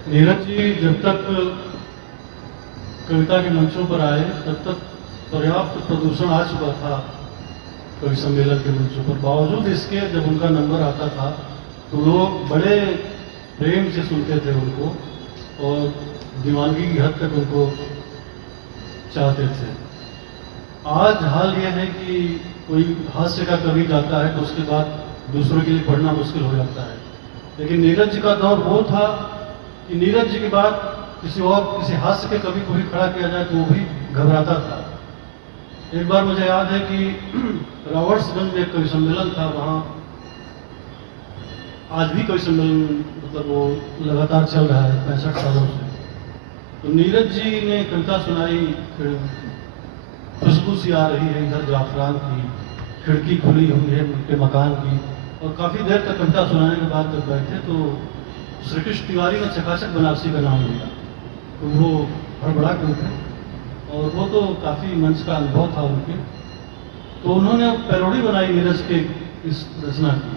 नीरज जी जब तक कविता के मंचों पर आए, तब तक पर्याप्त प्रदूषण आ चुका था कवि सम्मेलन के मंचों पर। बावजूद इसके जब उनका नंबर आता था तो लोग बड़े प्रेम से सुनते थे उनको और दीवानगी की हद तक उनको चाहते थे। आज हाल यह है कि कोई हास्य का कवि जाता है तो उसके बाद दूसरों के लिए पढ़ना मुश्किल हो जाता है। लेकिन नीरज जी का दौर वो था कि नीरज जी के बाद किसी हास्य के कवि को भी खड़ा किया जाए तो वो भी घबराता था। एक बार मुझे याद है कि रावर्ट्सगंज में एक कवि सम्मेलन था, वहाँ आज भी कवि सम्मेलन मतलब वो लगातार चल रहा है 65 सालों से। तो नीरज जी ने कविता सुनाई, खुशबू सी आ रही है इधर जाफरान की, खिड़की खुली हुई है उनके मकान की। और काफ़ी देर तक कविता सुनाने के बाद जब बैठे तो श्री कृष्ण तिवारी ने चकाचक बनारसी का नाम लिया, तो वो हड़बड़ा के उठे और वो तो काफ़ी मंच का अनुभव था उनके। तो उन्होंने पैरोडी बनाई नीरज के इस रचना की,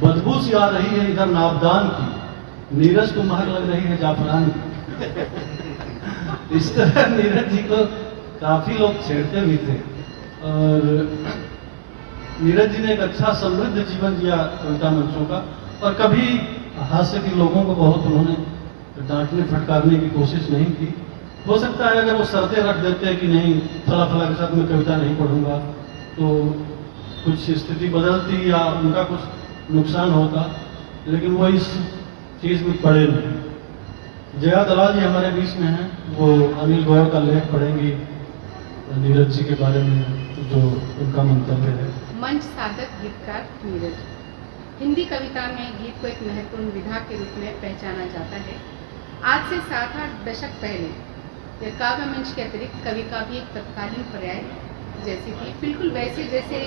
बदबू सी आ रही है इधर नाबदान की, नीरज को महक लग रही है जाफरान की। इस तरह नीरज जी को काफी लोग छेड़ते भी थे। और नीरज जी ने एक अच्छा समृद्ध जीवन जिया कविता मंचों का, और कभी हास्य के लोगों को बहुत उन्होंने डांटने फटकारने की कोशिश नहीं की। हो सकता है अगर वो शर्तें रख देते कि नहीं फला फला के साथ मैं कविता नहीं पढ़ूंगा तो कुछ स्थिति बदलती या उनका कुछ नुकसान होता, लेकिन वो इस चीज में पड़े नहीं। जया दलाल जी हमारे बीच में हैं, वो अनिल गौर का लेख पढ़ेंगी नीरज जी के बारे में जो उनका मंतव्य है। मंच साधक गीतकार नीरज। हिंदी कविता में गीत को एक महत्वपूर्ण विधा के रूप में पहचाना जाता है। आज से 7-8 दशक पहले यह काव्य मंच के अतिरिक्त कवि का भी एक तत्कालीन पर्याय जैसी थी, बिल्कुल वैसे जैसे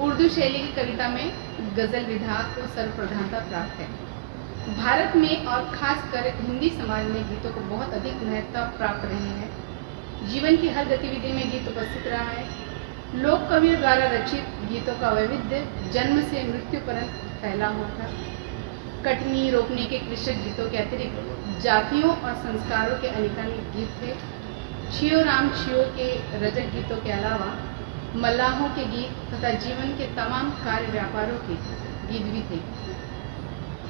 उर्दू शैली की कविता में गजल विधा को सर्वप्रधानता प्राप्त है। भारत में और खासकर हिंदी समाज में गीतों को बहुत अधिक महत्ता प्राप्त रही है। जीवन की हर गतिविधि में गीत उपस्थित रहा है। लोक कवियों द्वारा रचित गीतों का वैविध्य जन्म से मृत्यु पर्यंत फैला हुआ था। कटनी रोकने के कृषक गीतों के अतिरिक्त जातियों और संस्कारों के अनेकानेक गीत थे। छियो राम छियो के रजक गीतों के अलावा मल्लाहों के गीत तथा जीवन के तमाम कार्य व्यापारों के गीत भी थे।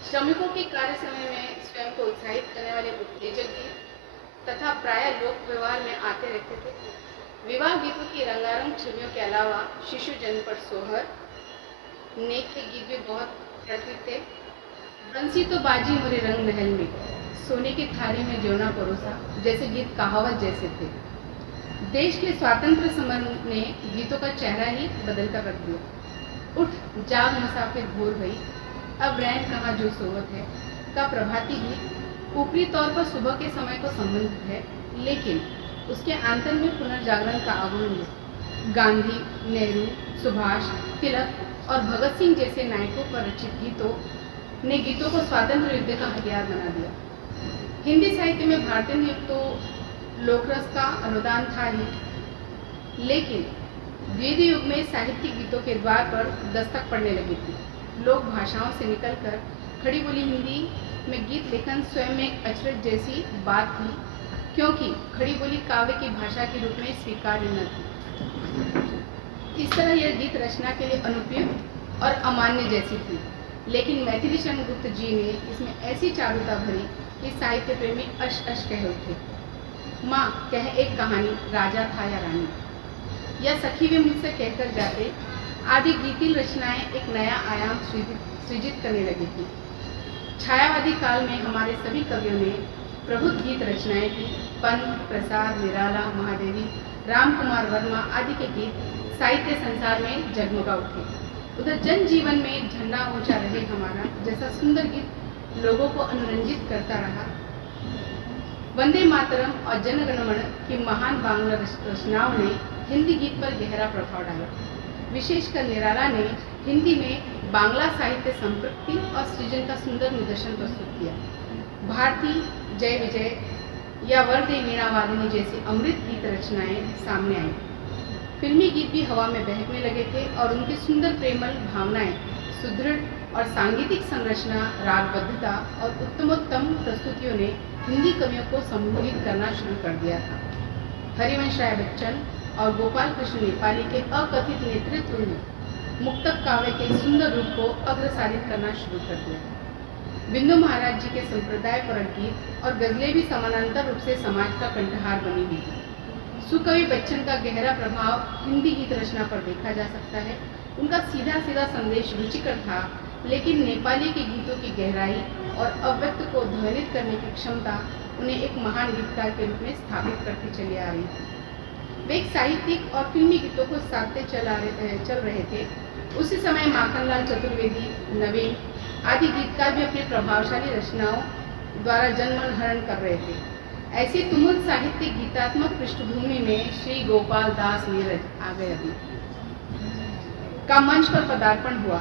श्रमिकों के कार्य समय में स्वयं को उत्साहित करने वाले उत्तेजक गीत तथा प्राय लोक व्यवहार में आते रहते थे। विवाह गीतों की रंगारंग छवियों के अलावा शिशु जन्म पर सोहर नेक के गीत भी बहुत प्रचलित थे। बंसी तो बाजी मोरे रंग महल में, सोने की थाली में जोना परोसा जैसे गीत कहावत जैसे थे। देश के स्वातंत्र समर ने गीतों का चेहरा ही बदल कर रख दिया। उठ जाग मुसाफिर भोर भई, अब रैन कहाँ जो सोवत है का प्रभाती गीत ऊपरी तौर पर सुबह के समय को संबंधित है, लेकिन उसके आंतर में पुनर्जागरण का आह्वान है। गांधी, नेहरू, सुभाष, तिलक और भगत सिंह जैसे नायकों पर रचित गीतों ने गीतों को स्वातंत्र युद्ध का हथियार बना दिया। हिंदी साहित्य में भारतीय युग तो लोकरस का अनुदान था ही, लेकिन द्विज युग में साहित्यिक गीतों के द्वार पर दस्तक पड़ने लगी थी। लोक भाषाओं से निकलकर खड़ी बोली हिंदी में गीत लेखन स्वयं में एक अचरज जैसी बात थी, क्योंकि खड़ी बोली काव्य की भाषा के रूप में स्वीकार्य न थी। इस तरह यह गीत रचना के लिए अनुपयुक्त और अमान्य जैसी थी, लेकिन मैथिली शरण गुप्त जी ने इसमें ऐसी चारुता भरी कि साहित्य प्रेमी अश अश कह उठे। माँ कह एक कहानी, राजा था या रानी, या सखी वे मुझसे कहकर जाते आदि गीतिल रचनाएं एक नया आयाम सृजित करने लगी थी। छायावादी काल में हमारे सभी कवियों ने प्रबुद्ध गीत रचनाएं की। पंत, प्रसाद, निराला, महादेवी, राम कुमार वर्मा आदि के गीत साहित्य संसार में जगमगा उठे। उधर जनजीवन में झंडा ऊंचा रहे हमारा जैसा सुंदर गीत लोगों को अनुरंजित करता रहा। वंदे मातरम और जनगणमन की महान बांग्ला रचनाओं ने हिंदी गीत पर गहरा प्रभाव डाला। विशेषकर निराला ने हिंदी में बांग्ला साहित्य संपत्ति और सृजन का सुंदर निदर्शन प्रस्तुत किया। भारती, जय विजय या वरदे वीणा वादिनी जैसी अमृत गीत रचनाएं सामने आई। फिल्मी गीत भी हवा में बहकने लगे थे और उनकी सुंदर प्रेमल भावनाएं, सुदृढ़ और सांगीतिक संरचना, रागबद्धता और उत्तमोत्तम प्रस्तुतियों ने हिंदी कवियों को सम्मोहित करना शुरू कर दिया था। हरिवंश राय बच्चन और गोपाल कृष्ण नेपाली के अकथित नेतृत्व ने मुक्तक काव्य के सुंदर रूप को अग्रसारित करना शुरू कर दिया। बिंदु महाराज जी के संप्रदाय परक गीत और गजलें भी समानांतर रूप से समाज का कंठहार बनी हुई थी। सुकवि बच्चन का गहरा प्रभाव हिंदी गीत रचना पर देखा जा सकता है। उनका सीधा सीधा संदेश रुचिकर था, लेकिन नेपाली के गीतों की गहराई और अव्यक्त को ध्वनित करने की क्षमता उन्हें एक महान गीतकार के रूप में स्थापित करती चली आ रही थी। वे एक साहित्यिक और फिल्मी गीतों को साधते चल रहे थे। उसी समय माखनलाल चतुर्वेदी, नवीन आदि गीतकार भी अपने प्रभावशाली रचनाओं द्वारा जनमन हरण कर रहे थे। ऐसी तुमुल साहित्यिक गीतात्मक पृष्ठभूमि में श्री गोपाल दास नीरज आ गए अभी का मंच पर पदार्पण हुआ।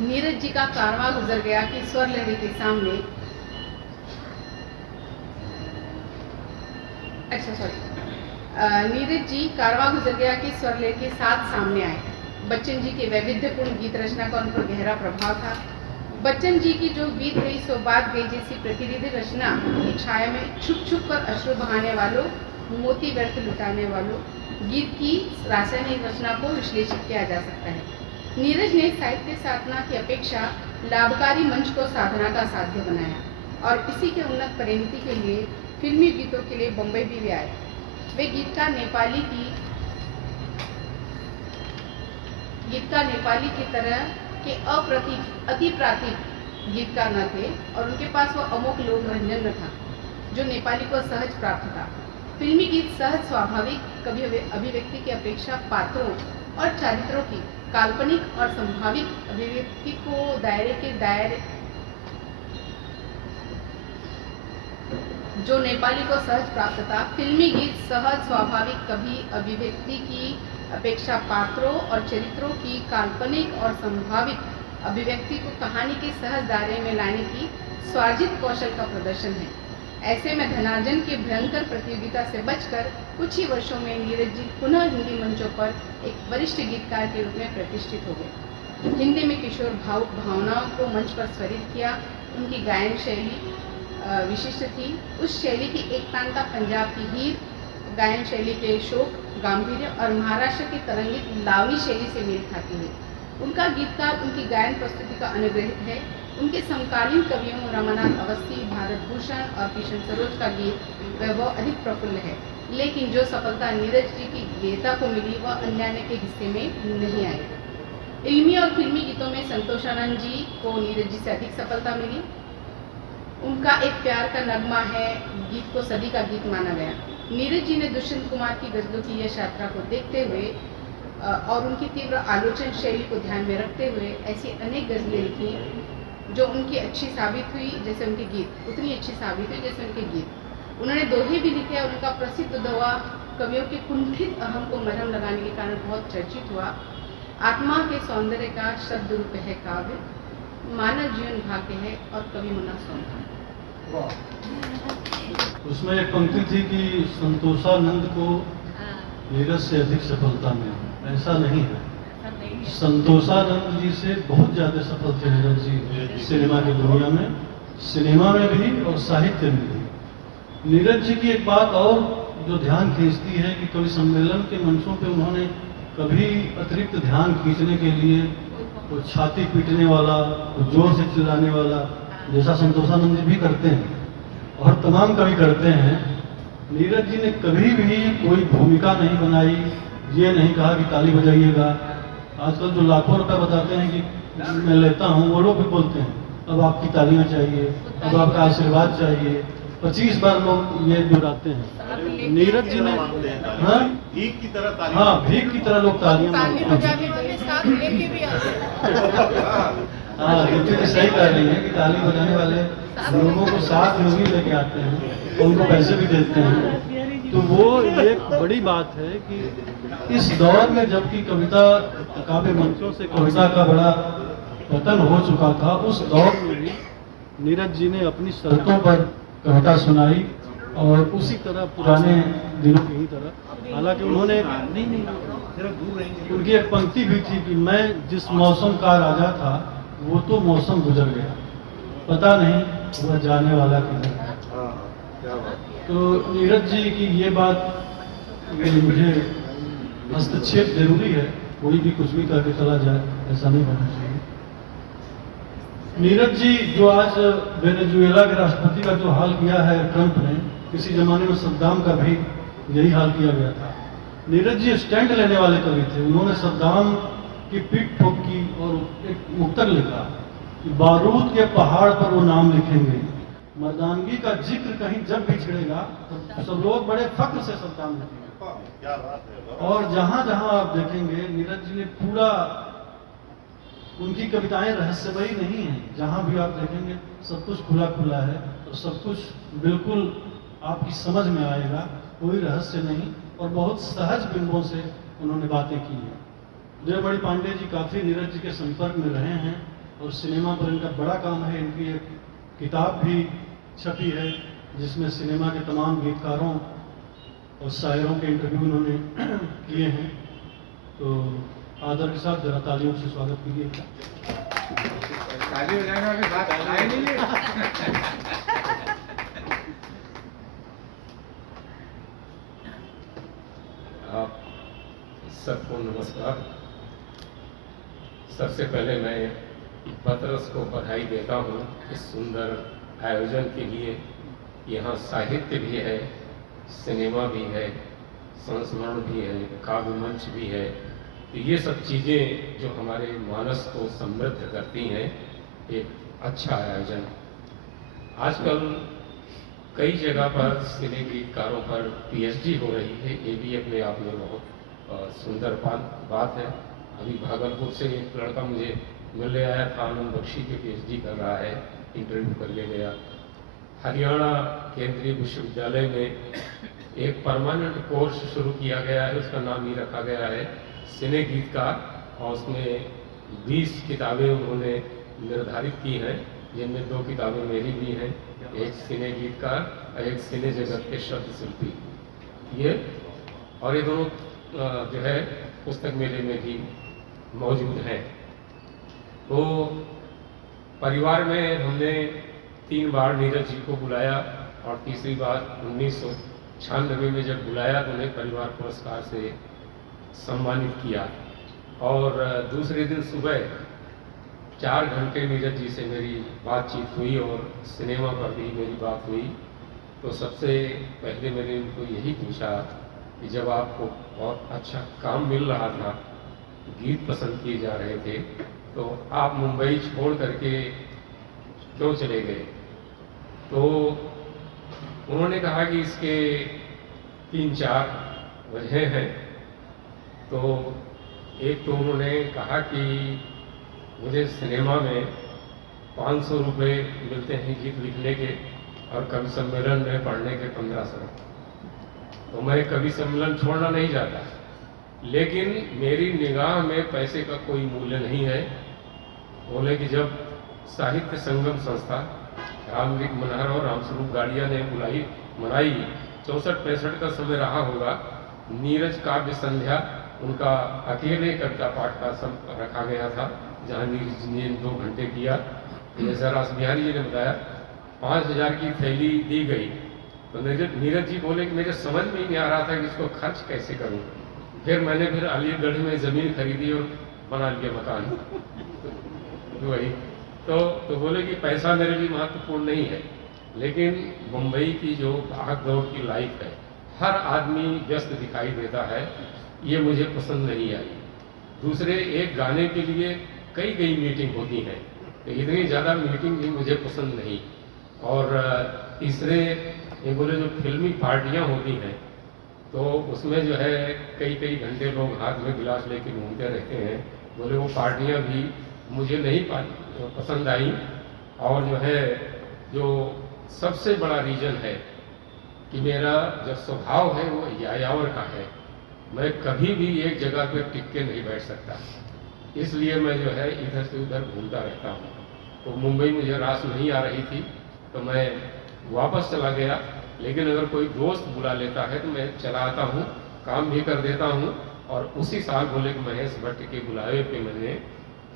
नीरज जी का कारवां गुजर गया कि स्वर लहरी के सामने नीरज जी कारवां गुजर गया कि स्वर लहरी के साथ सामने आए। बच्चन जी के वैविध्यपूर्ण गीत रचना का उन पर गहरा प्रभाव था। बच्चन जी की जो बीत गई सो बात गई जैसी प्रतिनिधि रचना की छाया में छुप छुप कर अश्रु बहाने वालों, मोती व्यर्थ लुटाने वालों गीत की रासायनिक रचना को विश्लेषित किया जा सकता है। नीरज ने साहित्य साधना की अपेक्षा लाभकारी मंच को साधना का साध्य बनाया और इसी के उन्नत परिणति के लिए फिल्मी गीतों के लिए बम्बई भी आए। वे गीतकार नेपाली की तरह के अतिप्रातिभ गीतकार न थे और उनके पास वह अमोघ लोक रंजन न था जो नेपाली को सहज प्राप्त था। फिल्मी गीत सहज स्वाभाविक कवि अभिव्यक्ति की अपेक्षा पात्रों और चरित्रों की काल्पनिक और संभाविक अभिव्यक्ति को जो नेपाली को सहज प्राप्त था। फिल्मी गीत सहज स्वाभाविक कवि अभिव्यक्ति की अपेक्षा पात्रों और चरित्रों की काल्पनिक और संभावित अभिव्यक्ति को कहानी के सहज दायरे में लाने की स्वार्जित कौशल का प्रदर्शन है। ऐसे में धनार्जन की भयंकर प्रतियोगिता से बचकर कुछ ही वर्षों में नीरज जी पुनः हिंदी मंचों पर एक वरिष्ठ गीतकार के रूप में प्रतिष्ठित हो गए। हिंदी में किशोर भावुक भावनाओं को मंच पर स्वरित किया। उनकी गायन शैली विशिष्ट थी। उस शैली की एकतांता पंजाब की हीर गायन शैली के शोक, गांधीर्य और महाराष्ट्र की तरंगित लावनी शैली से मेल खाती है। उनका गीतकार उनकी गायन प्रस्तुति का अनुग्रहित है। उनके समकालीन कवियों रमानाथ अवस्थी, भारत भूषण और किशन सरोज का गीत वैभव अधिक प्रफुल्ल है, लेकिन जो सफलता नीरज जी की गेयता को मिली वह अन्य के हिस्से में नहीं आई। इल्मी और फिल्मी गीतों में संतोषानंद जी को नीरज जी से अधिक सफलता मिली। उनका एक प्यार का नगमा है गीत को सदी का गीत माना गया। नीरज जी ने दुष्यंत कुमार की गजलों की यश यात्रा को देखते हुए और उनकी तीव्र आलोचन शैली को ध्यान में रखते हुए ऐसी अनेक गजलें लिखी जो उनकी अच्छी साबित हुई जैसे उनके गीत उतनी अच्छी साबित हुई जैसे उनके गीत। उन्होंने दोहे भी लिखे और उनका प्रसिद्ध दोहा कवियों के कुंठित अहम को मरहम लगाने के कारण बहुत चर्चित हुआ। आत्मा के सौंदर्य का शब्द रूप है काव्य, मानव जीवन भाग्य है और कवि होना सौंदर्य। उसमें एक पंक्ति थी कि संतोषानंद को नीरज से अधिक सफलता मिली। ऐसा नहीं है, संतोषानंद जी से बहुत ज्यादा सफल थे नीरज जी सिनेमा की दुनिया में, सिनेमा में भी और साहित्य में भी। नीरज जी की एक बात और जो ध्यान खींचती है कि कवि सम्मेलन के मंचों पे उन्होंने कभी अतिरिक्त ध्यान खींचने के लिए वो छाती पीटने वाला, वो जोर से चिल्लाने वाला जैसा संतोषानंद जी भी करते हैं और तमाम कवि करते हैं, नीरज जी ने कभी भी कोई भूमिका नहीं बनाई। ये नहीं कहा कि ताली बजाइएगा। आजकल जो लाखों रुपए बताते हैं कि मैं लेता हूँ, वो लोग भी बोलते हैं अब आपकी तालियां चाहिए, अब आपका आशीर्वाद चाहिए। 25 बार लोग ये दोहराते हैं। नीरज जी ने भीख की तरह ताली, हाँ भीख की तरह लोग तालियां मारते हाँ बिल्कुल सही कह रही है कि ताली बजाने वाले लोगों को साथ में भी लेके आते हैं और उनको पैसे भी देते हैं। तो वो एक बड़ी बात है कि इस दौर में जबकि कविता काव्य मंचों से कविता का बड़ा पतन हो चुका था, उस दौर में भी नीरज जी ने अपनी शर्तों पर कविता सुनाई और उसी तरह पुराने दिनों की ही तरह। हालांकि उन्होंने उनकी एक पंक्ति भी थी कि मैं जिस मौसम का राजा था वो तो मौसम गुजर गया, पता नहीं वह जाने वाला किधर। तो नीरज जी की ये बात मुझे हस्तक्षेप जरूरी है, कोई भी कुछ भी करके चला जाए ऐसा नहीं होना चाहिए। नीरज जी जो आज वेनेजुएला के राष्ट्रपति का जो हाल किया है ट्रंप ने, किसी जमाने में सद्दाम का भी यही हाल किया गया था। नीरज जी स्टैंड लेने वाले कवि थे। उन्होंने सद्दाम की पीठ ठोकी और एक मुक्तक लिखा कि बारूद के पहाड़ पर वो नाम लिखेंगे, मर्दानगी का जिक्र कहीं जब भी छिड़ेगा तो सब लोग बड़े फख्र से सद्दाम लिखेंगे। और जहां जहां आप देखेंगे नीरज जी ने पूरा, उनकी कविताएं रहस्यमयी नहीं है, जहां भी आप देखेंगे सब कुछ खुला खुला है और सब कुछ बिल्कुल आपकी समझ में आएगा, कोई रहस्य नहीं और बहुत सहज बिंबों से उन्होंने बातें की हैं। जयमणि पांडे जी काफ़ी नीरज जी के संपर्क में रहे हैं और सिनेमा पर इनका बड़ा काम है। इनकी एक किताब भी छपी है जिसमें सिनेमा के तमाम गीतकारों और शायरों के इंटरव्यू उन्होंने किए हैं। तो आदर के साथ जरा तालियों से स्वागत कीजिए। शादी हो जाने वाले साथ आए नहीं है। आप सबको नमस्कार। सबसे पहले मैं पतरस को बधाई देता हूँ इस सुंदर आयोजन के लिए। यहाँ साहित्य भी है, सिनेमा भी है, संस्मरण भी है, काव्य मंच भी है। तो ये सब चीज़ें जो हमारे मानस को समृद्ध करती हैं, एक अच्छा आयोजन। आजकल कई जगह पर सिने गीतकारों पर पीएचडी हो रही है, ये भी अपने आप में बहुत सुंदर बात है। अभी भागलपुर से एक लड़का मुझे मिलने आया था, आनंद बख्शी के पीएचडी कर रहा है, इंटरव्यू करके गया। हरियाणा केंद्रीय विश्वविद्यालय में एक परमानेंट कोर्स शुरू किया गया है, उसका नाम ही रखा गया है सिने गीतकार, और उसमें 20 किताबें उन्होंने निर्धारित की हैं, जिनमें 2 किताबें मेरी भी हैं, एक सिने गीतकार और एक सिने जगत के शब्द शिल्पी। ये और ये दोनों जो है पुस्तक मेले में भी मौजूद हैं। तो परिवार में हमने 3 बार नीरज जी को बुलाया और तीसरी बार 1996 में जब बुलाया तो उन्हें परिवार पुरस्कार से सम्मानित किया। और दूसरे दिन सुबह 4 घंटे नीरज जी से मेरी बातचीत हुई और सिनेमा पर भी मेरी बात हुई। तो सबसे पहले मैंने उनको यही पूछा कि जब आपको बहुत अच्छा काम मिल रहा था, गीत पसंद किए जा रहे थे, तो आप मुंबई छोड़ करके क्यों चले गए? तो उन्होंने कहा कि इसके 3-4 वजह हैं। तो एक तो उन्होंने कहा कि मुझे सिनेमा में 500 रुपये मिलते हैं गीत लिखने के और कवि सम्मेलन में पढ़ने के 1500। तो मैं कवि सम्मेलन छोड़ना नहीं चाहता, लेकिन मेरी निगाह में पैसे का कोई मूल्य नहीं है। बोले कि जब साहित्य संगम संस्था रामलिंग मनहर और रामस्वरूप गाड़िया ने मनाई 64-65 का समय रहा होगा, नीरज काव्य संध्या उनका अकेले कविता पाठ का रखा गया था, जहाँ नीरज जी ने 2 घंटे किया। जैसा रास बिहारी जी ने बताया 5000 की थैली दी गई। तो नीरज जी बोले कि मुझे समझ में ही नहीं आ रहा था कि इसको खर्च कैसे करूं। फिर मैंने अलीगढ़ में ज़मीन खरीदी और बना लिया मकान। वही तो बोले कि पैसा मेरे लिए महत्वपूर्ण नहीं है, लेकिन मुंबई की जो भाग दौड़ की लाइफ है, हर आदमी व्यस्त दिखाई देता है, ये मुझे पसंद नहीं आई। दूसरे, एक गाने के लिए कई मीटिंग होती है, तो इतनी ज़्यादा मीटिंग भी मुझे पसंद नहीं। और तीसरे, ये बोले जो फिल्मी पार्टियां होती हैं, तो उसमें जो है कई घंटे लोग हाथ में गिलास लेके घूमते रहते हैं। बोले वो पार्टियां भी मुझे नहीं पसंद आई। और जो सबसे बड़ा रीज़न है कि मेरा जो स्वभाव है वो यायावर का है, मैं कभी भी एक जगह पे टिक के नहीं बैठ सकता, इसलिए मैं इधर से उधर घूमता रहता हूँ। तो मुंबई मुझे रास नहीं आ रही थी, तो मैं वापस चला गया। लेकिन अगर कोई दोस्त बुला लेता है तो मैं चला आता हूँ, काम भी कर देता हूँ। और उसी साल बोले कि महेश भट्ट के बुलावे पे मैंने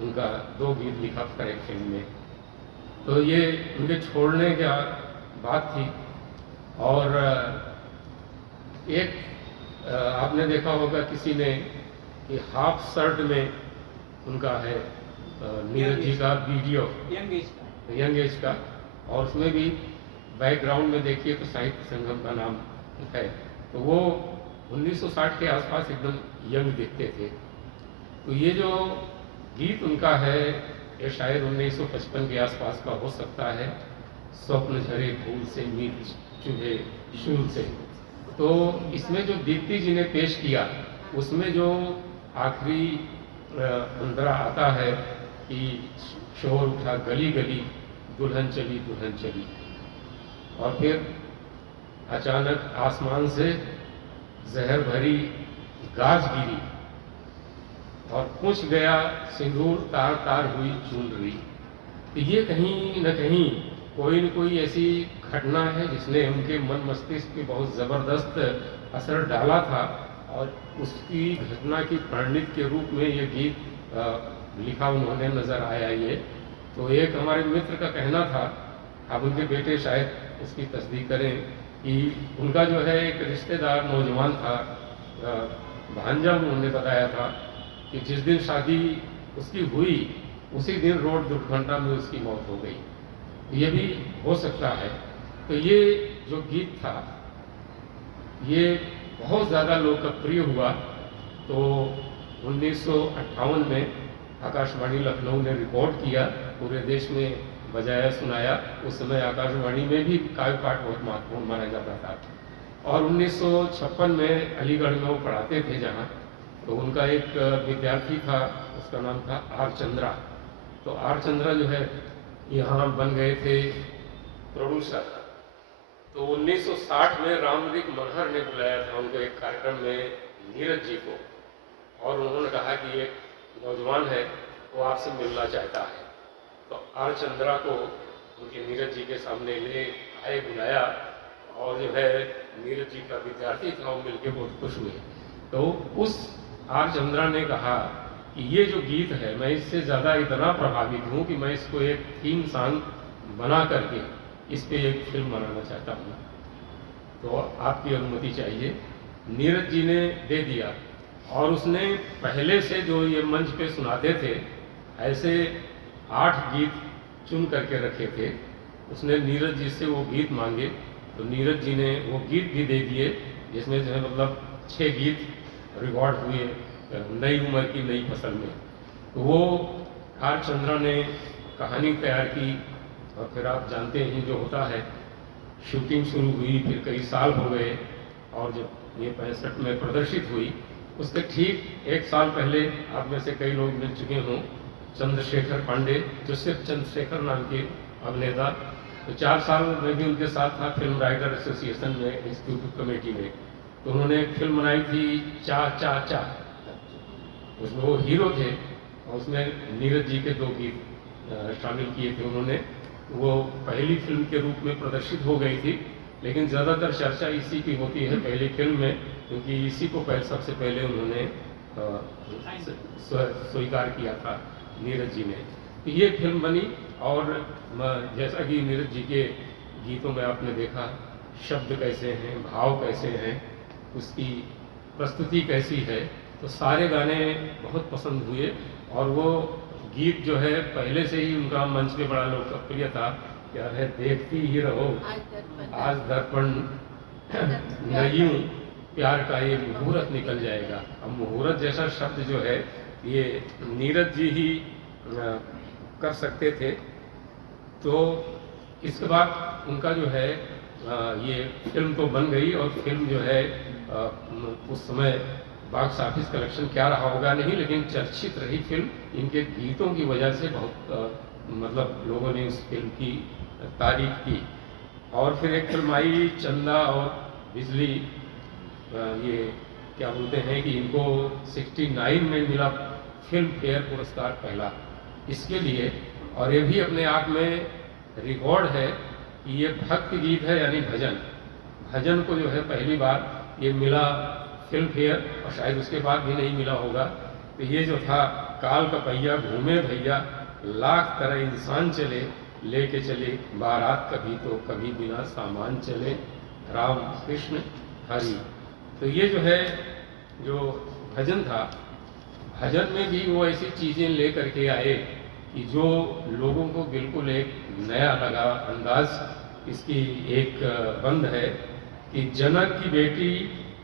उनका 2 गीत लिखा करेक्ट फिल्म में। तो ये उनके छोड़ने की बात थी। और एक आपने देखा होगा किसी ने कि हाफ शर्ट में उनका है नीरज जी का वीडियो, यंग एज का, और उसमें भी बैकग्राउंड में देखिए तो साहित्य संगम का नाम है। तो वो 1960 के आसपास एकदम यंग दिखते थे। तो ये जो गीत उनका है, ये शायद 1955 के आसपास का हो सकता है, स्वप्न झरे फूल से मीत चुभे शूल से। तो इसमें जो दीप्ति जी ने पेश किया, उसमें जो आखिरी अंतरा आता है कि शोर उठा गली गली, दुल्हन चली दुल्हन चली, और फिर अचानक आसमान से जहर भरी गाज गिरी और पूछ गया सिंदूर तार तार हुई चुनरी। तो ये कहीं न कहीं कोई न कोई ऐसी घटना है जिसने उनके मन मस्तिष्क पे बहुत ज़बरदस्त असर डाला था, और उसकी घटना की परिणति के रूप में ये गीत लिखा उन्होंने नज़र आया। ये तो एक हमारे मित्र का कहना था, आप उनके बेटे शायद इसकी तस्दीक करें, कि उनका जो है एक रिश्तेदार नौजवान था, भांजा, उन्होंने बताया था कि जिस दिन शादी उसकी हुई उसी दिन रोड दुर्घटना में उसकी मौत हो गई। ये भी हो सकता है। तो ये जो गीत था ये बहुत ज़्यादा लोकप्रिय हुआ। तो 1958 में आकाशवाणी लखनऊ ने रिकॉर्ड किया, पूरे देश में बजाया सुनाया। उस समय आकाशवाणी में भी काव्य पाठ बहुत महत्वपूर्ण माना जाता था। और 1956 में अलीगढ़ में वो पढ़ाते थे जहाँ, तो उनका एक विद्यार्थी था, उसका नाम था आर चंद्रा। तो आर चंद्रा जो है यहाँ बन गए थे प्रोड्यूसर। तो 1960 में रामरिक मनहर ने बुलाया था उनको एक कार्यक्रम में, नीरज जी को, और उन्होंने कहा कि एक नौजवान है वो आपसे मिलना चाहता है। तो आर चंद्रा को उनके नीरज जी के सामने ले आए, बुलाया, और जो है नीरज जी का विद्यार्थी था, वो मिलके बहुत खुश हुए। तो उस आर चंद्रा ने कहा कि ये जो गीत है, मैं इससे ज़्यादा इतना प्रभावित हूँ कि मैं इसको एक थीम सॉन्ग बना करके इस पे एक फिल्म बनाना चाहता हूँ, तो आपकी अनुमति चाहिए। नीरज जी ने दे दिया, और उसने पहले से जो ये मंच पे सुनाते थे ऐसे 8 गीत चुन करके रखे थे। उसने नीरज जी से वो गीत मांगे, तो नीरज जी ने वो गीत भी दे दिए, जिसमें जो है मतलब 6 गीत रिकॉर्ड हुए नई उम्र की नई फसल में। तो वो आर चंद्रा ने कहानी तैयार की, और फिर आप जानते हैं जो होता है, शूटिंग शुरू हुई, फिर कई साल हो गए, और जब ये 65 में प्रदर्शित हुई, उसके ठीक 1 साल पहले आप में से कई लोग मिल चुके हों, चंद्रशेखर पांडे, जो सिर्फ चंद्रशेखर नाम के अभिनेता, तो 4 साल में भी उनके साथ था फिल्म राइटर एसोसिएशन में, इंस्टीट्यूट कमेटी में। तो उन्होंने एक फिल्म बनाई थी चा चा चा, उसमें वो हीरो थे, और उसमें नीरज जी के 2 गीत शामिल किए थे उन्होंने। वो पहली फिल्म के रूप में प्रदर्शित हो गई थी, लेकिन ज़्यादातर चर्चा इसी की होती है पहली फिल्म में, क्योंकि इसी को सबसे पहले उन्होंने स्वीकार किया था नीरज जी ने। तो ये फिल्म बनी, और जैसा कि नीरज जी के गीतों में आपने देखा, शब्द कैसे हैं, भाव कैसे हैं, उसकी प्रस्तुति कैसी है, तो सारे गाने बहुत पसंद हुए। और वो गीत जो है पहले से ही उनका मंच पे बड़ा लोकप्रिय था, क्या है, देखती ही रहो आज दर्पण नयूं प्यार का ये मुहूर्त निकल जाएगा। अब मुहूर्त जैसा शब्द जो है ये नीरज जी ही कर सकते थे। तो इसके बाद उनका जो है ये फिल्म तो बन गई, और फिल्म जो है उस समय बॉक्स ऑफिस कलेक्शन क्या रहा होगा नहीं, लेकिन चर्चित रही फिल्म इनके गीतों की वजह से। बहुत मतलब लोगों ने इस फिल्म की तारीफ की। और फिर एक फिल्म आई चंदा और बिजली, ये क्या बोलते हैं कि इनको 69 में मिला फिल्म फेयर पुरस्कार पहला इसके लिए। और ये भी अपने आप में रिकॉर्ड है कि ये भक्ति गीत है, यानी भजन। भजन को जो है पहली बार ये मिला फिल्म फेयर, और शायद उसके बाद भी नहीं मिला होगा। तो ये जो था, काल का पहिया घूमे भैया, लाख तरह इंसान चले, लेके चले बारात कभी तो कभी बिना सामान चले, राम कृष्ण हरि। तो ये जो है जो भजन था, भजन में भी वो ऐसी चीज़ें ले करके आए कि जो लोगों को बिल्कुल एक नया लगा अंदाज। इसकी एक बंद है कि जनक की बेटी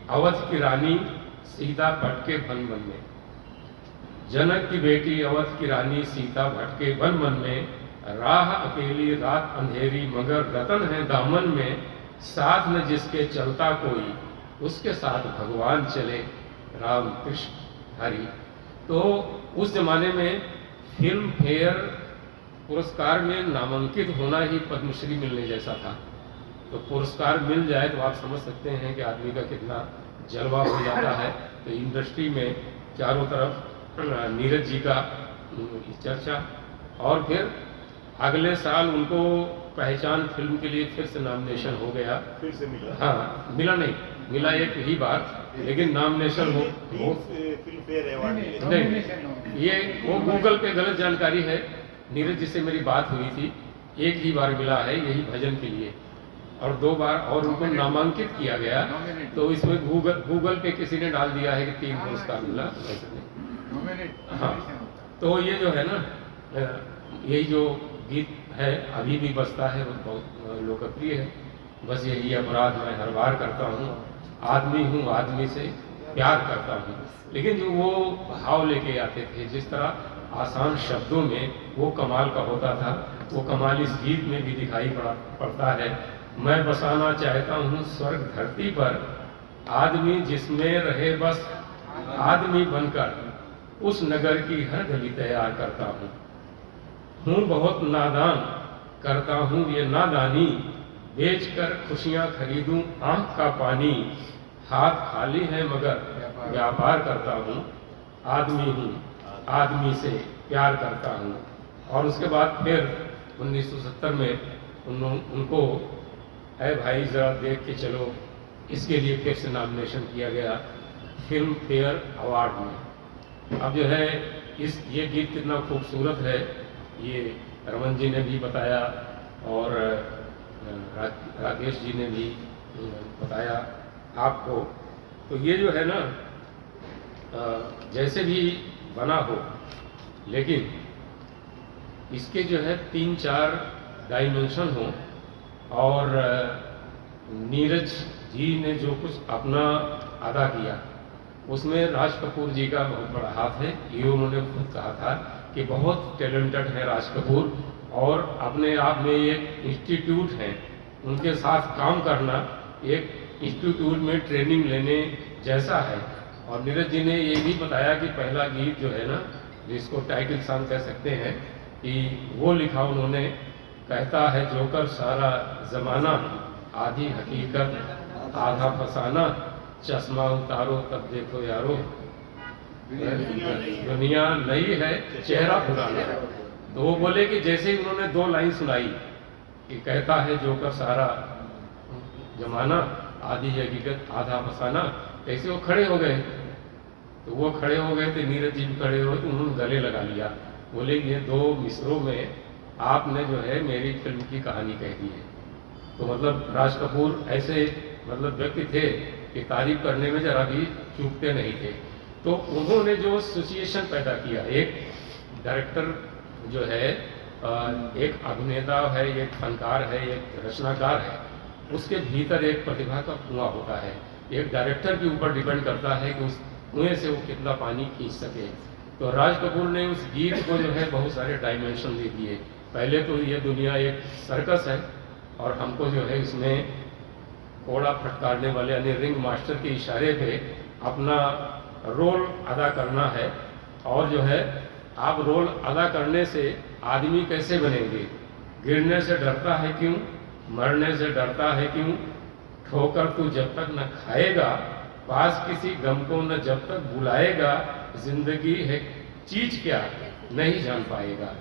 अवध की रानी, सीता भटके वन वन में। जनक की बेटी अवध की रानी, सीता भटके वन वन में, राह अकेली रात अंधेरी, मगर रतन है दामन में, साथ न जिसके चलता कोई, उसके साथ भगवान चले, राम कृष्ण हरि। तो उस जमाने में फिल्म फेयर पुरस्कार में नामांकित होना ही पद्मश्री मिलने जैसा था। तो पुरस्कार मिल जाए तो आप समझ सकते हैं कि आदमी का कितना जलवा हो जाता है। तो इंडस्ट्री में चारों तरफ नीरज जी का चर्चा। और फिर अगले साल उनको पहचान फिल्म के लिए फिर से नॉमिनेशन हो गया। फिर से मिला? हाँ, मिला नहीं, मिला एक ही बार, लेकिन नॉमिनेशन हो फिल्म फेयर अवार्ड नहीं, ये वो गूगल पे गलत जानकारी है। नीरज जी से मेरी बात हुई थी, एक ही बार मिला है यही भजन के लिए, और 2 बार और उनको नामांकित किया गया। तो इसमें गूगल पे किसी ने डाल दिया है कि 3 पुरस्कार मिला, ऐसे नहीं। हाँ, तो ये जो है ना, यही जो गीत है अभी भी बजता है, वो बहुत लोकप्रिय है। बस यही अपराध मैं हर बार करता हूँ, आदमी हूँ आदमी से प्यार करता हूँ। लेकिन जो वो भाव लेके आते थे, जिस तरह आसान शब्दों में वो कमाल का होता था, वो कमाल इस गीत में भी दिखाई पड़ता है। मैं बसाना चाहता हूँ स्वर्ग धरती पर, आदमी जिसमें रहे बस आदमी बनकर, उस नगर की हर गली तैयार करता हूँ बहुत नादान, करता हूँ ये नादानी, बेचकर खुशियाँ खरीदूं आंख का पानी, हाथ खाली है मगर व्यापार करता हूँ, आदमी हूँ आदमी से प्यार करता हूँ। और उसके बाद फिर 1970 में उनको ऐ भाई जरा देख के चलो, इसके लिए फिर से नॉमिनेशन किया गया फिल्म फेयर अवार्ड में। अब जो है ये गीत कितना खूबसूरत है, ये रमन जी ने भी बताया और राकेश जी ने भी बताया आपको। तो ये जो है ना, जैसे भी बना हो, लेकिन इसके जो है 3-4 डायमेंशन हो, और नीरज जी ने जो कुछ अपना अदा किया उसमें राज कपूर जी का बहुत बड़ा हाथ है। ये उन्होंने खुद कहा था कि बहुत टैलेंटेड है राज कपूर, और अपने आप में एक इंस्टीट्यूट है, उनके साथ काम करना एक इंस्टीट्यूट में ट्रेनिंग लेने जैसा है। और नीरज जी ने ये भी बताया कि पहला गीत जो है ना, जिसको टाइटल सॉन्ग कह सकते हैं, कि वो लिखा उन्होंने, कहता है जोकर सारा जमाना, आधी हकीकत आधा फसाना, चश्मा उतारो तब देखो यारो, दुनिया नई है चेहरा पुराना। तो वो बोले कि जैसे ही उन्होंने 2 लाइन सुनाई कि कहता है जोकर सारा जमाना, आधी हकीकत आधा फसाना, कैसे वो खड़े हो गए। तो वो खड़े हो गए थे, नीरज जी भी खड़े हो, तो उन्होंने गले लगा लिया। बोले ये 2 मिसरों में आपने जो है मेरी फिल्म की कहानी कह दी है। तो मतलब राज कपूर ऐसे मतलब व्यक्ति थे कि तारीफ करने में जरा भी चूकते नहीं थे। तो उन्होंने जो सिचुएशन पैदा किया, एक डायरेक्टर जो है, एक अभिनेता है, एक फनकार है, एक रचनाकार है, उसके भीतर एक प्रतिभा का कुआं होता है। एक डायरेक्टर के ऊपर डिपेंड करता है कि उस कुएं से वो कितना पानी खींच सके। तो राज कपूर ने उस गीत को जो है बहुत सारे डायमेंशन दे दिए। पहले तो ये दुनिया एक सर्कस है, और हमको जो है इसमें कोड़ा फटकारने वाले यानी रिंग मास्टर के इशारे पे अपना रोल अदा करना है। और जो है आप रोल अदा करने से आदमी कैसे बनेंगे, गिरने से डरता है क्यों, मरने से डरता है क्यों, ठोकर तू जब तक न खाएगा, पास किसी गम को न जब तक बुलाएगा, जिंदगी है चीज क्या नहीं जान पाएगा,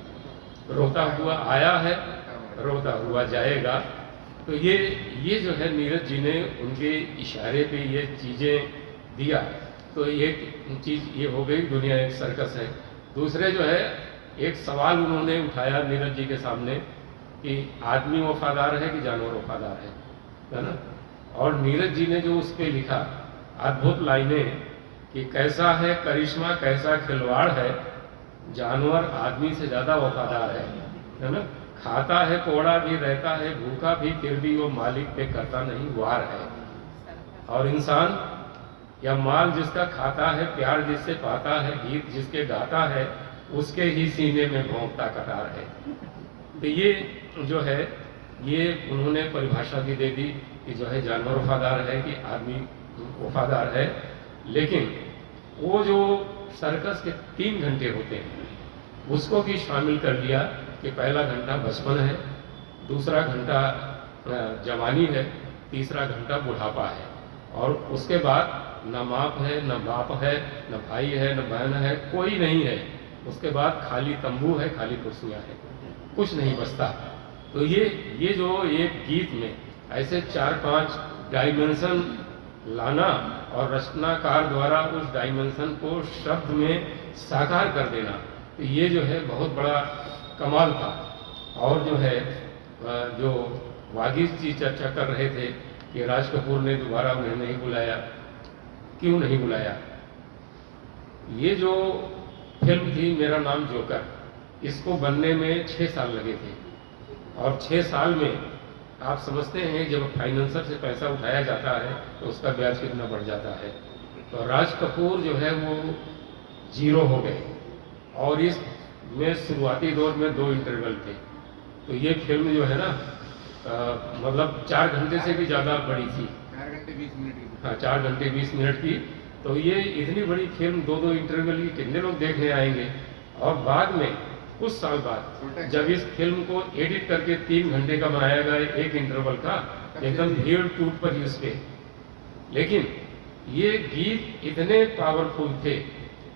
रोता हुआ आया है रोता हुआ जाएगा। तो ये जो है नीरज जी ने उनके इशारे पे ये चीज़ें दिया। तो एक चीज़ ये हो गई, दुनिया एक सर्कस है। दूसरे जो है एक सवाल उन्होंने उठाया नीरज जी के सामने कि आदमी वफादार है कि जानवर वफादार है ना। और नीरज जी ने जो उस पर लिखा अद्भुत लाइनें कि कैसा है करिश्मा कैसा खिलवाड़ है, जानवर आदमी से ज़्यादा वफादार है ना। खाता है कोड़ा भी रहता है भूखा भी, फिर भी वो मालिक पे करता नहीं वार है। और इंसान या माल जिसका खाता है, प्यार जिससे पाता है, गीत जिसके गाता है, उसके ही सीने में भौंकता कटार है। तो ये जो है ये उन्होंने परिभाषा भी दे दी कि जो है जानवर वफादार है कि आदमी वफादार है। लेकिन वो जो सर्कस के 3 घंटे होते हैं उसको भी शामिल कर लिया कि पहला घंटा बचपन है, दूसरा घंटा जवानी है, तीसरा घंटा बुढ़ापा है, और उसके बाद न माप है न बाप है न भाई है न बहन है, कोई नहीं है। उसके बाद खाली तंबू है, खाली कुर्सियाँ हैं, कुछ नहीं बचता। तो ये जो एक गीत में ऐसे 4-5 डायमेंशन लाना और रचनाकार द्वारा उस डायमेंशन को शब्द में साकार कर देना, तो ये जो है बहुत बड़ा कमाल था। और जो है जो वागीश जी चर्चा कर रहे थे कि राज कपूर ने दोबारा उन्हें नहीं बुलाया, क्यों नहीं बुलाया। ये जो फिल्म थी मेरा नाम जोकर, इसको बनने में 6 साल लगे थे, और 6 साल में आप समझते हैं जब फाइनेंसर से पैसा उठाया जाता है तो उसका ब्याज कितना बढ़ जाता है। तो राज कपूर जो है वो 0 हो गए, और इस में शुरुआती दौर में 2 इंटरवल थे। तो ये फिल्म जो है ना मतलब 4 घंटे से भी ज़्यादा बड़ी थी, 4 घंटे 20 मिनट की। हाँ 4 घंटे 20 मिनट की। तो ये इतनी बड़ी फिल्म 2-2 इंटरवल की कितने लोग देखने आएंगे। और बाद में कुछ साल बाद जब इस फिल्म को एडिट करके 3 घंटे का बनाया गया एक इंटरवल का, एकदम भीड़ टूट पड़ी उस पे। लेकिन ये गीत इतने पावरफुल थे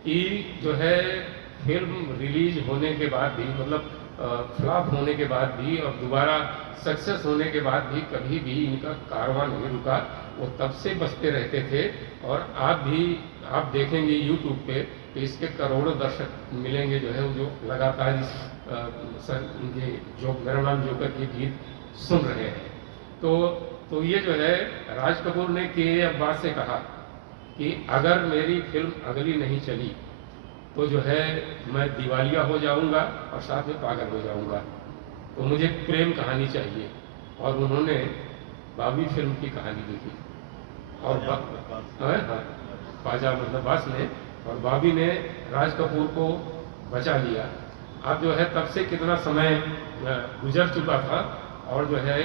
कि जो है फिल्म रिलीज होने के बाद भी, मतलब फ्लॉप होने के बाद भी और दोबारा सक्सेस होने के बाद भी कभी भी इनका कारवां नहीं रुका। वो तब से बजते रहते थे। और आप देखेंगे यूट्यूब पे तो इसके करोड़ों दर्शक मिलेंगे जो है वो जो लगातार इस इनके जो मेरा नाम जोकर के गीत सुन रहे हैं। तो ये जो है राज कपूर ने के अब्बास से कहा कि अगर मेरी फिल्म अगली नहीं चली तो जो है मैं दिवालिया हो जाऊंगा और साथ में पागल हो जाऊंगा, तो मुझे प्रेम कहानी चाहिए। और उन्होंने बाबी फिल्म की कहानी लिखी, और ख्वाजा मतलब अब्बास ने, और बाबी ने राज कपूर को बचा लिया। अब जो है तब से कितना समय गुजर चुका था और जो है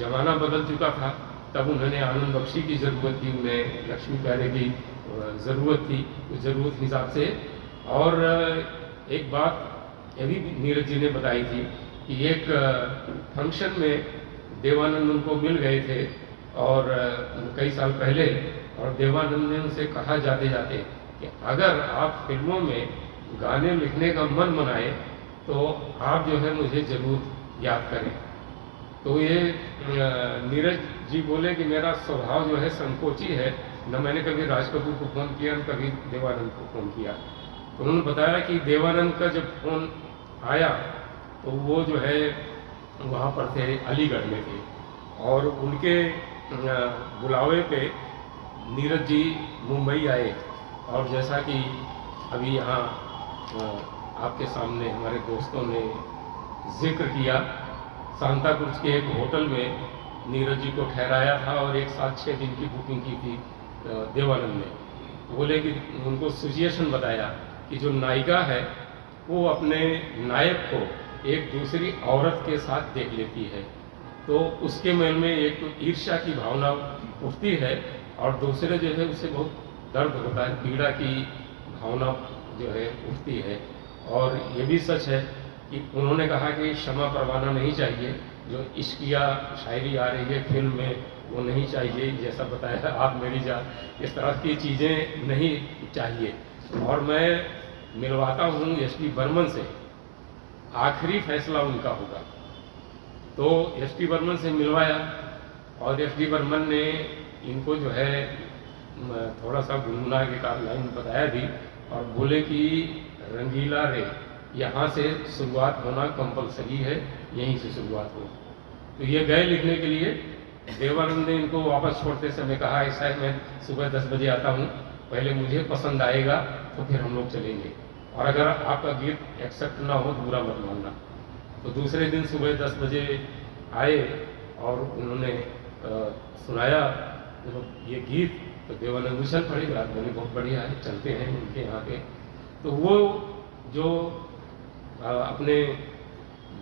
जमाना बदल चुका था। तब उन्होंने आनंद बख्शी की ज़रूरत थी, उन्हें लक्ष्मी प्यारे की ज़रूरत थी, उस ज़रूरत हिसाब से। और एक बात ये भी नीरज जी ने बताई थी कि एक फंक्शन में देवानंद उनको मिल गए थे और कई साल पहले, और देवानंद ने उनसे कहा जाते जाते कि अगर आप फिल्मों में गाने लिखने का मन बनाए तो आप जो है मुझे ज़रूर याद करें। तो ये नीरज जी बोले कि मेरा स्वभाव जो है संकोची है, न मैंने कभी राज कपूर को फ़ोन किया न कभी देवानंद को फ़ोन किया। तो उन्होंने बताया कि देवानंद का जब फ़ोन आया तो वो जो है वहाँ पर थे, अलीगढ़ में थे, और उनके बुलावे पे नीरज जी मुंबई आए। और जैसा कि अभी यहाँ आपके सामने हमारे दोस्तों ने जिक्र किया, सांताक्रूज के एक होटल में नीरज जी को ठहराया था और एक साथ 6 दिन की बुकिंग की थी देवानंद ने। बोले कि उनको सिचुएशन बताया कि जो नायिका है वो अपने नायक को एक दूसरी औरत के साथ देख लेती है, तो उसके मन में एक तो ईर्ष्या की भावना उठती है और दूसरे जो है उससे बहुत दर्द होता है, पीड़ा की भावना जो है उठती है। और ये भी सच है कि उन्होंने कहा कि क्षमा परवाना नहीं चाहिए, जो इश्किया शायरी आ रही है फिल्म में वो नहीं चाहिए, जैसा बताया आप मेरी जान, इस तरह की चीज़ें नहीं चाहिए। और मैं मिलवाता हूँ एस.डी. बर्मन से, आखिरी फैसला उनका होगा। तो एस.डी. बर्मन से मिलवाया और एस.डी. बर्मन ने इनको जो है थोड़ा सा गुनगुना के कार लाइन बताया भी और बोले कि रंगीला रे यहाँ से शुरुआत होना कंपलसरी है, यहीं से शुरुआत हो। तो ये गए लिखने के लिए। देवानंद ने इनको वापस छोड़ते समय कहा ऐसा है मैं सुबह 10 बजे आता हूँ, पहले मुझे पसंद आएगा तो फिर हम लोग चलेंगे, और अगर आपका गीत एक्सेप्ट ना हो तो बुरा मत मानना। तो दूसरे दिन सुबह 10 बजे आए और उन्होंने सुनाया ये गीत, तो देवानंद उछल पड़ी, बात बोली बहुत बढ़िया है, चलते हैं उनके यहाँ पे। तो वो जो अपने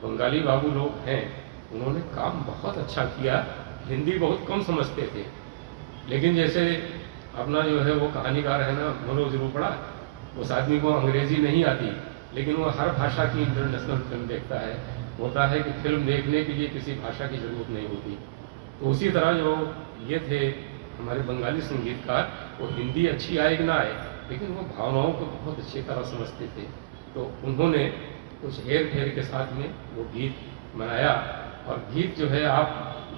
बंगाली बाबू लोग हैं उन्होंने काम बहुत अच्छा किया। हिंदी बहुत कम समझते थे, लेकिन जैसे अपना जो है वो कहानीकार है ना मनोज रोपड़ा, उस आदमी को अंग्रेजी नहीं आती लेकिन वो हर भाषा की इंटरनेशनल फिल्म देखता है। होता है कि फिल्म देखने के लिए किसी भाषा की ज़रूरत नहीं होती। तो उसी तरह जो ये थे हमारे बंगाली संगीतकार, वो हिंदी अच्छी आए कि ना आए लेकिन वो भावनाओं को बहुत अच्छी तरह समझते थे। तो उन्होंने कुछ हेर फेर के साथ में वो गीत बनाया, और गीत जो है आप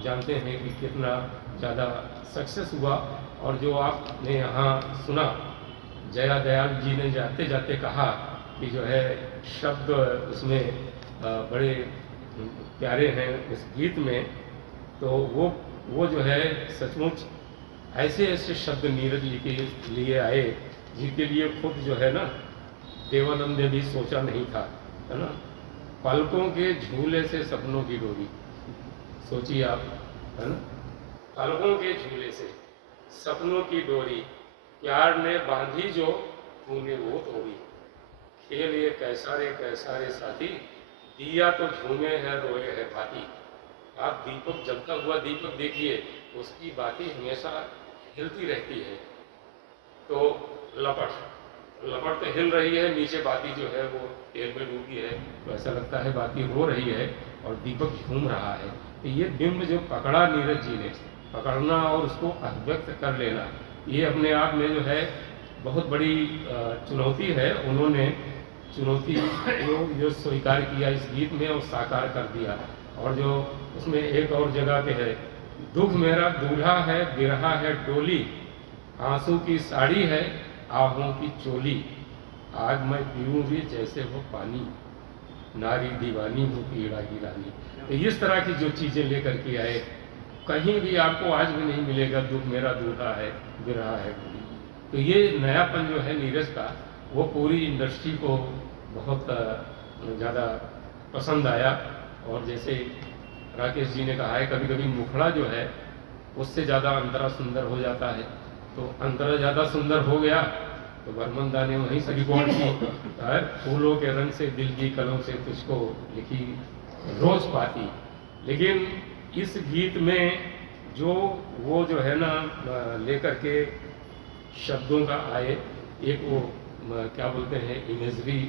जानते हैं कि कितना ज़्यादा सक्सेस हुआ। और जो आपने यहाँ सुना, जया दयाल जी ने जाते जाते कहा कि जो है शब्द उसमें बड़े प्यारे हैं इस गीत में। तो वो जो है सचमुच ऐसे ऐसे शब्द नीरज जी के लिए आए जिनके लिए खुद जो है ना देवानंद ने भी सोचा नहीं था, है ना। पलकों के झूले से सपनों की डोरी, सोचिए आप, है ना। पलकों के झूले से सपनों की डोरी, प्यार ने बांधी जो तूने वो तोड़ी। खेल ये कैसा रे साथी, दिया तो झूमे है रोए है बाती। आप दीपक, जलता हुआ दीपक देखिए, उसकी बाती हमेशा हिलती रहती है। तो लपट तो हिल रही है, नीचे बाती जो है वो तेल में डूबी है, तो ऐसा लगता है बाती रो रही है और दीपक झूम रहा है। तो ये बिंब जो पकड़ा नीरज जी ने, पकड़ना और उसको अभिव्यक्त कर लेना, ये अपने आप में जो है बहुत बड़ी चुनौती है। उन्होंने चुनौती जो स्वीकार किया इस गीत में और साकार कर दिया। और जो उसमें एक और जगह पे है, दुख मेरा दूल्हा है बिरहा है डोली, आंसू की साड़ी है आहों की चोली, आग मैं पीऊँ भी जैसे वो पानी, नारी दीवानी वो पीड़ा की रानी। तो इस तरह की जो चीज़ें लेकर के आए, कहीं भी आपको आज भी नहीं मिलेगा दुख मेरा दूल्हा है बिरहा है डोली। तो ये नयापन जो है नीरज का, वो पूरी इंडस्ट्री को बहुत ज़्यादा पसंद आया। और जैसे राकेश जी ने कहा है, कभी कभी मुखड़ा जो है उससे ज़्यादा अंतरा सुंदर हो जाता है। तो अंतरा ज़्यादा सुंदर हो गया तो बर्मन दा ने वहीं से रिकॉर्ड की, फूलों के रंग से दिल की कलों से तुझको लिखी रोज पाती। लेकिन इस गीत में जो वो जो है ना लेकर के शब्दों का आए, एक वो क्या बोलते हैं इमेजरी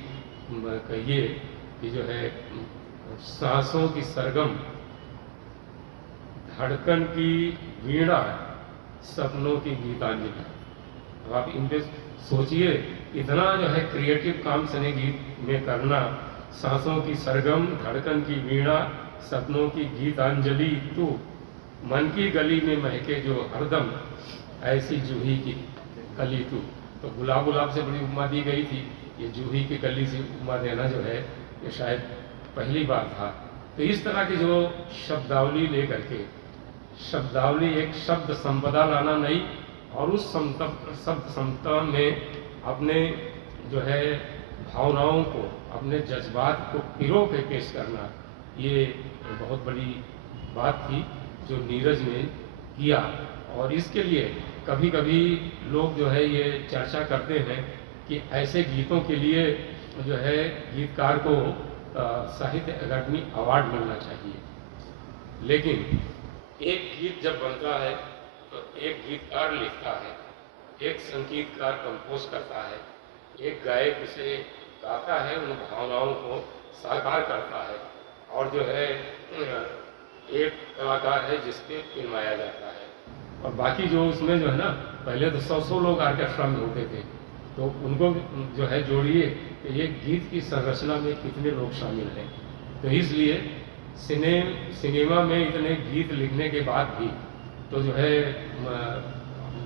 कहिए कि जो है सांसों की सरगम, धड़कन की वीणा, सपनों की गीतांजलि। अब आप इन पे सोचिए, इतना जो है क्रिएटिव काम सने गीत में करना, सांसों की सरगम, धड़कन की वीणा, सपनों की गीतांजलि, तू मन की गली में महके जो हरदम, ऐसी जूही की कली तू। तो गुलाब से बड़ी उपमा दी गई थी, ये जूही की कली से उपमा देना जो है ये शायद पहली बार था। तो इस तरह की जो शब्दावली लेकर के, शब्दावली एक शब्द संपदा लाना नहीं, और उस शब्द संपदा में अपने जो है भावनाओं को, अपने जज्बात को पिरो के पेश करना, ये बहुत बड़ी बात थी जो नीरज ने किया। और इसके लिए कभी कभी लोग जो है ये चर्चा करते हैं कि ऐसे गीतों के लिए जो है गीतकार को साहित्य अकादमी अवार्ड मिलना चाहिए। लेकिन एक गीत जब बनता है तो एक गीतकार लिखता है, एक संगीतकार कंपोज करता है, एक गायक उसे गाता है, उन भावनाओं को साकार करता है, और जो है एक कलाकार है जिसके फिल्माया जाता है। और बाकी जो उसमें जो है ना, पहले तो 100 लोग ऑर्केस्ट्रा में होते थे, तो उनको जो है जोड़िए कि ये गीत की संरचना में कितने लोग शामिल हैं। तो इसलिए सिनेमा में इतने गीत लिखने के बाद भी तो जो है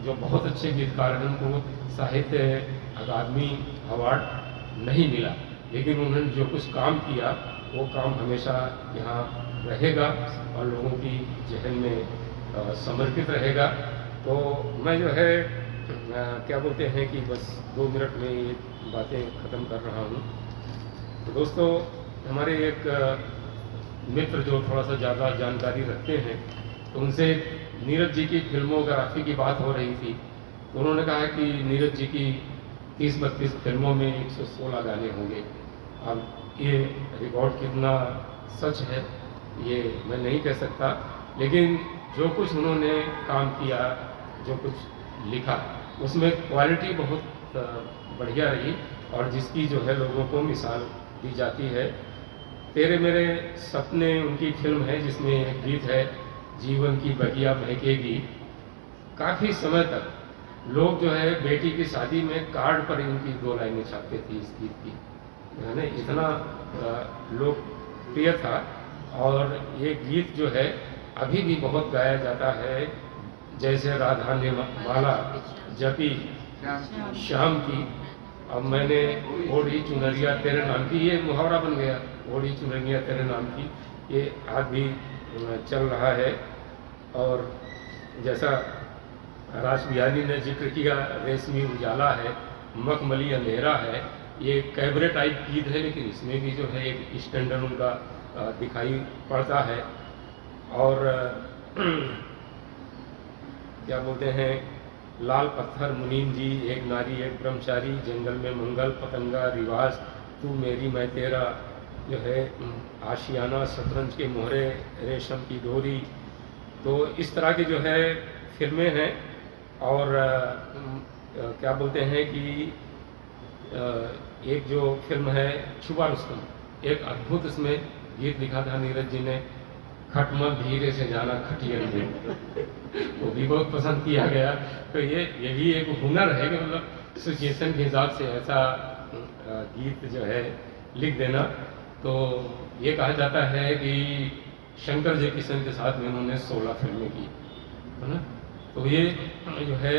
जो बहुत अच्छे गीतकार हैं उनको साहित्य अकादमी अवार्ड नहीं मिला। लेकिन उन्होंने जो कुछ काम किया वो काम हमेशा यहाँ रहेगा और लोगों की जहन में समर्पित रहेगा। तो मैं जो है क्या बोलते हैं कि बस 2 मिनट में ये बातें ख़त्म कर रहा हूँ। तो दोस्तों, हमारे एक मित्र जो थोड़ा सा ज़्यादा जानकारी रखते हैं, तो उनसे नीरज जी की फिल्मोग्राफी की बात हो रही थी। तो उन्होंने कहा कि नीरज जी की 30-32 फिल्मों में 116 गाने होंगे। अब ये रिकॉर्ड कितना सच है ये मैं नहीं कह सकता, लेकिन जो कुछ उन्होंने काम किया, जो कुछ लिखा, उसमें क्वालिटी बहुत बढ़िया रही और जिसकी जो है लोगों को मिसाल दी जाती है। तेरे मेरे सपने उनकी फिल्म है जिसमें एक गीत है, जीवन की बगिया महकेगी। काफ़ी समय तक लोग जो है बेटी की शादी में कार्ड पर इनकी 2 लाइनें छापते थे इस गीत की, है ना, इतना लोकप्रिय था। और ये गीत जो है अभी भी बहुत गाया जाता है, जैसे राधा ने माला जपी श्याम की, अब मैंने ओढ़ी चुनरिया तेरे नाम की, ये मुहावरा बन गया, ओढ़ी चुनरिया तेरे नाम की, ये आज भी चल रहा है। और जैसा राज बिहारी ने जिक्र किया, रेशमी उजाला है, मखमली अंधेरा है, ये कैबरे टाइप गीत है, लेकिन इसमें भी जो है एक स्टैंडर्ड उनका दिखाई पड़ता है। और क्या बोलते हैं, लाल पत्थर मुनीम जी, एक नारी एक ब्रह्मचारी, जंगल में मंगल, पतंगा रिवाज, तू मेरी मैं तेरा, जो है आशियाना, शतरंज के मोहरे, रेशम की डोरी। तो इस तरह की जो है फिल्में हैं। और क्या बोलते हैं कि एक जो फिल्म है छुपा रुस्तम, एक अद्भुत इसमें गीत लिखा था नीरज जी ने, खटमल धीरे से जाना खटियन में, वो भी बहुत पसंद किया गया। तो ये भी एक हुनर है कि मतलब सिचुएशन के हिसाब से ऐसा गीत जो है लिख देना। तो ये कहा जाता है कि शंकर जय किशन के साथ में उन्होंने 16 फिल्में की, है ना। तो ये जो है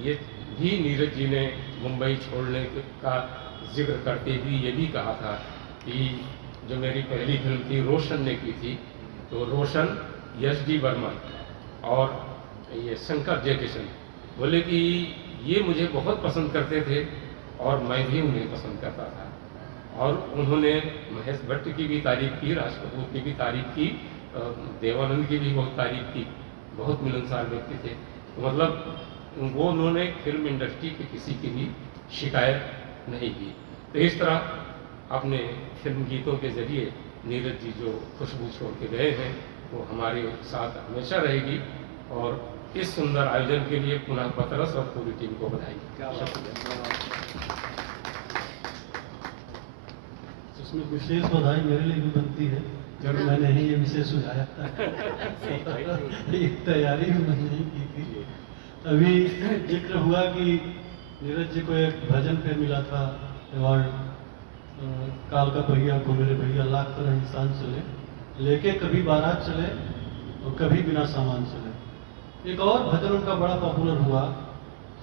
ये भी नीरज जी ने मुंबई छोड़ने का जिक्र करते हुए ये भी कहा था कि जो मेरी पहली फिल्म थी रोशन ने की थी, तो रोशन एस.डी. बर्मन और ये शंकर जय किशन बोले कि ये मुझे बहुत पसंद करते थे और मैं भी उन्हें पसंद करता था। और उन्होंने महेश भट्ट की भी तारीफ की, राज कपूर की भी तारीफ की, देवानंद की भी बहुत तारीफ की, बहुत मिलनसार व्यक्ति थे। तो मतलब वो उन्होंने फिल्म इंडस्ट्री के किसी की भी शिकायत नहीं की। तो इस तरह अपने फिल्म गीतों के जरिए नीरज जी जो खुशबू छोड़ के गए हैं वो हमारे साथ हमेशा रहेगी। और इस सुंदर आयोजन के लिए पुनः पतरस और पूरी टीम को बधाई। इसमें विशेष बधाई मेरे लिए भी बनती है, जब मैंने ही ये विषय सुझाया था। ये तैयारी भी मैंने नहीं की थी। अभी जिक्र हुआ कि नीरज जी को एक भजन पे मिला था अवार्ड, काल का पहिया को मेरे भैया लाख तरह इंसान चले, लेके कभी बारात चले और कभी बिना सामान चले। एक और भजन उनका बड़ा पॉपुलर हुआ,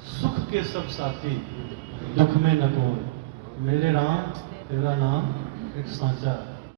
सुख के सब साथी दुख में न कोई, मेरे राम तेरा नाम एक सांचा।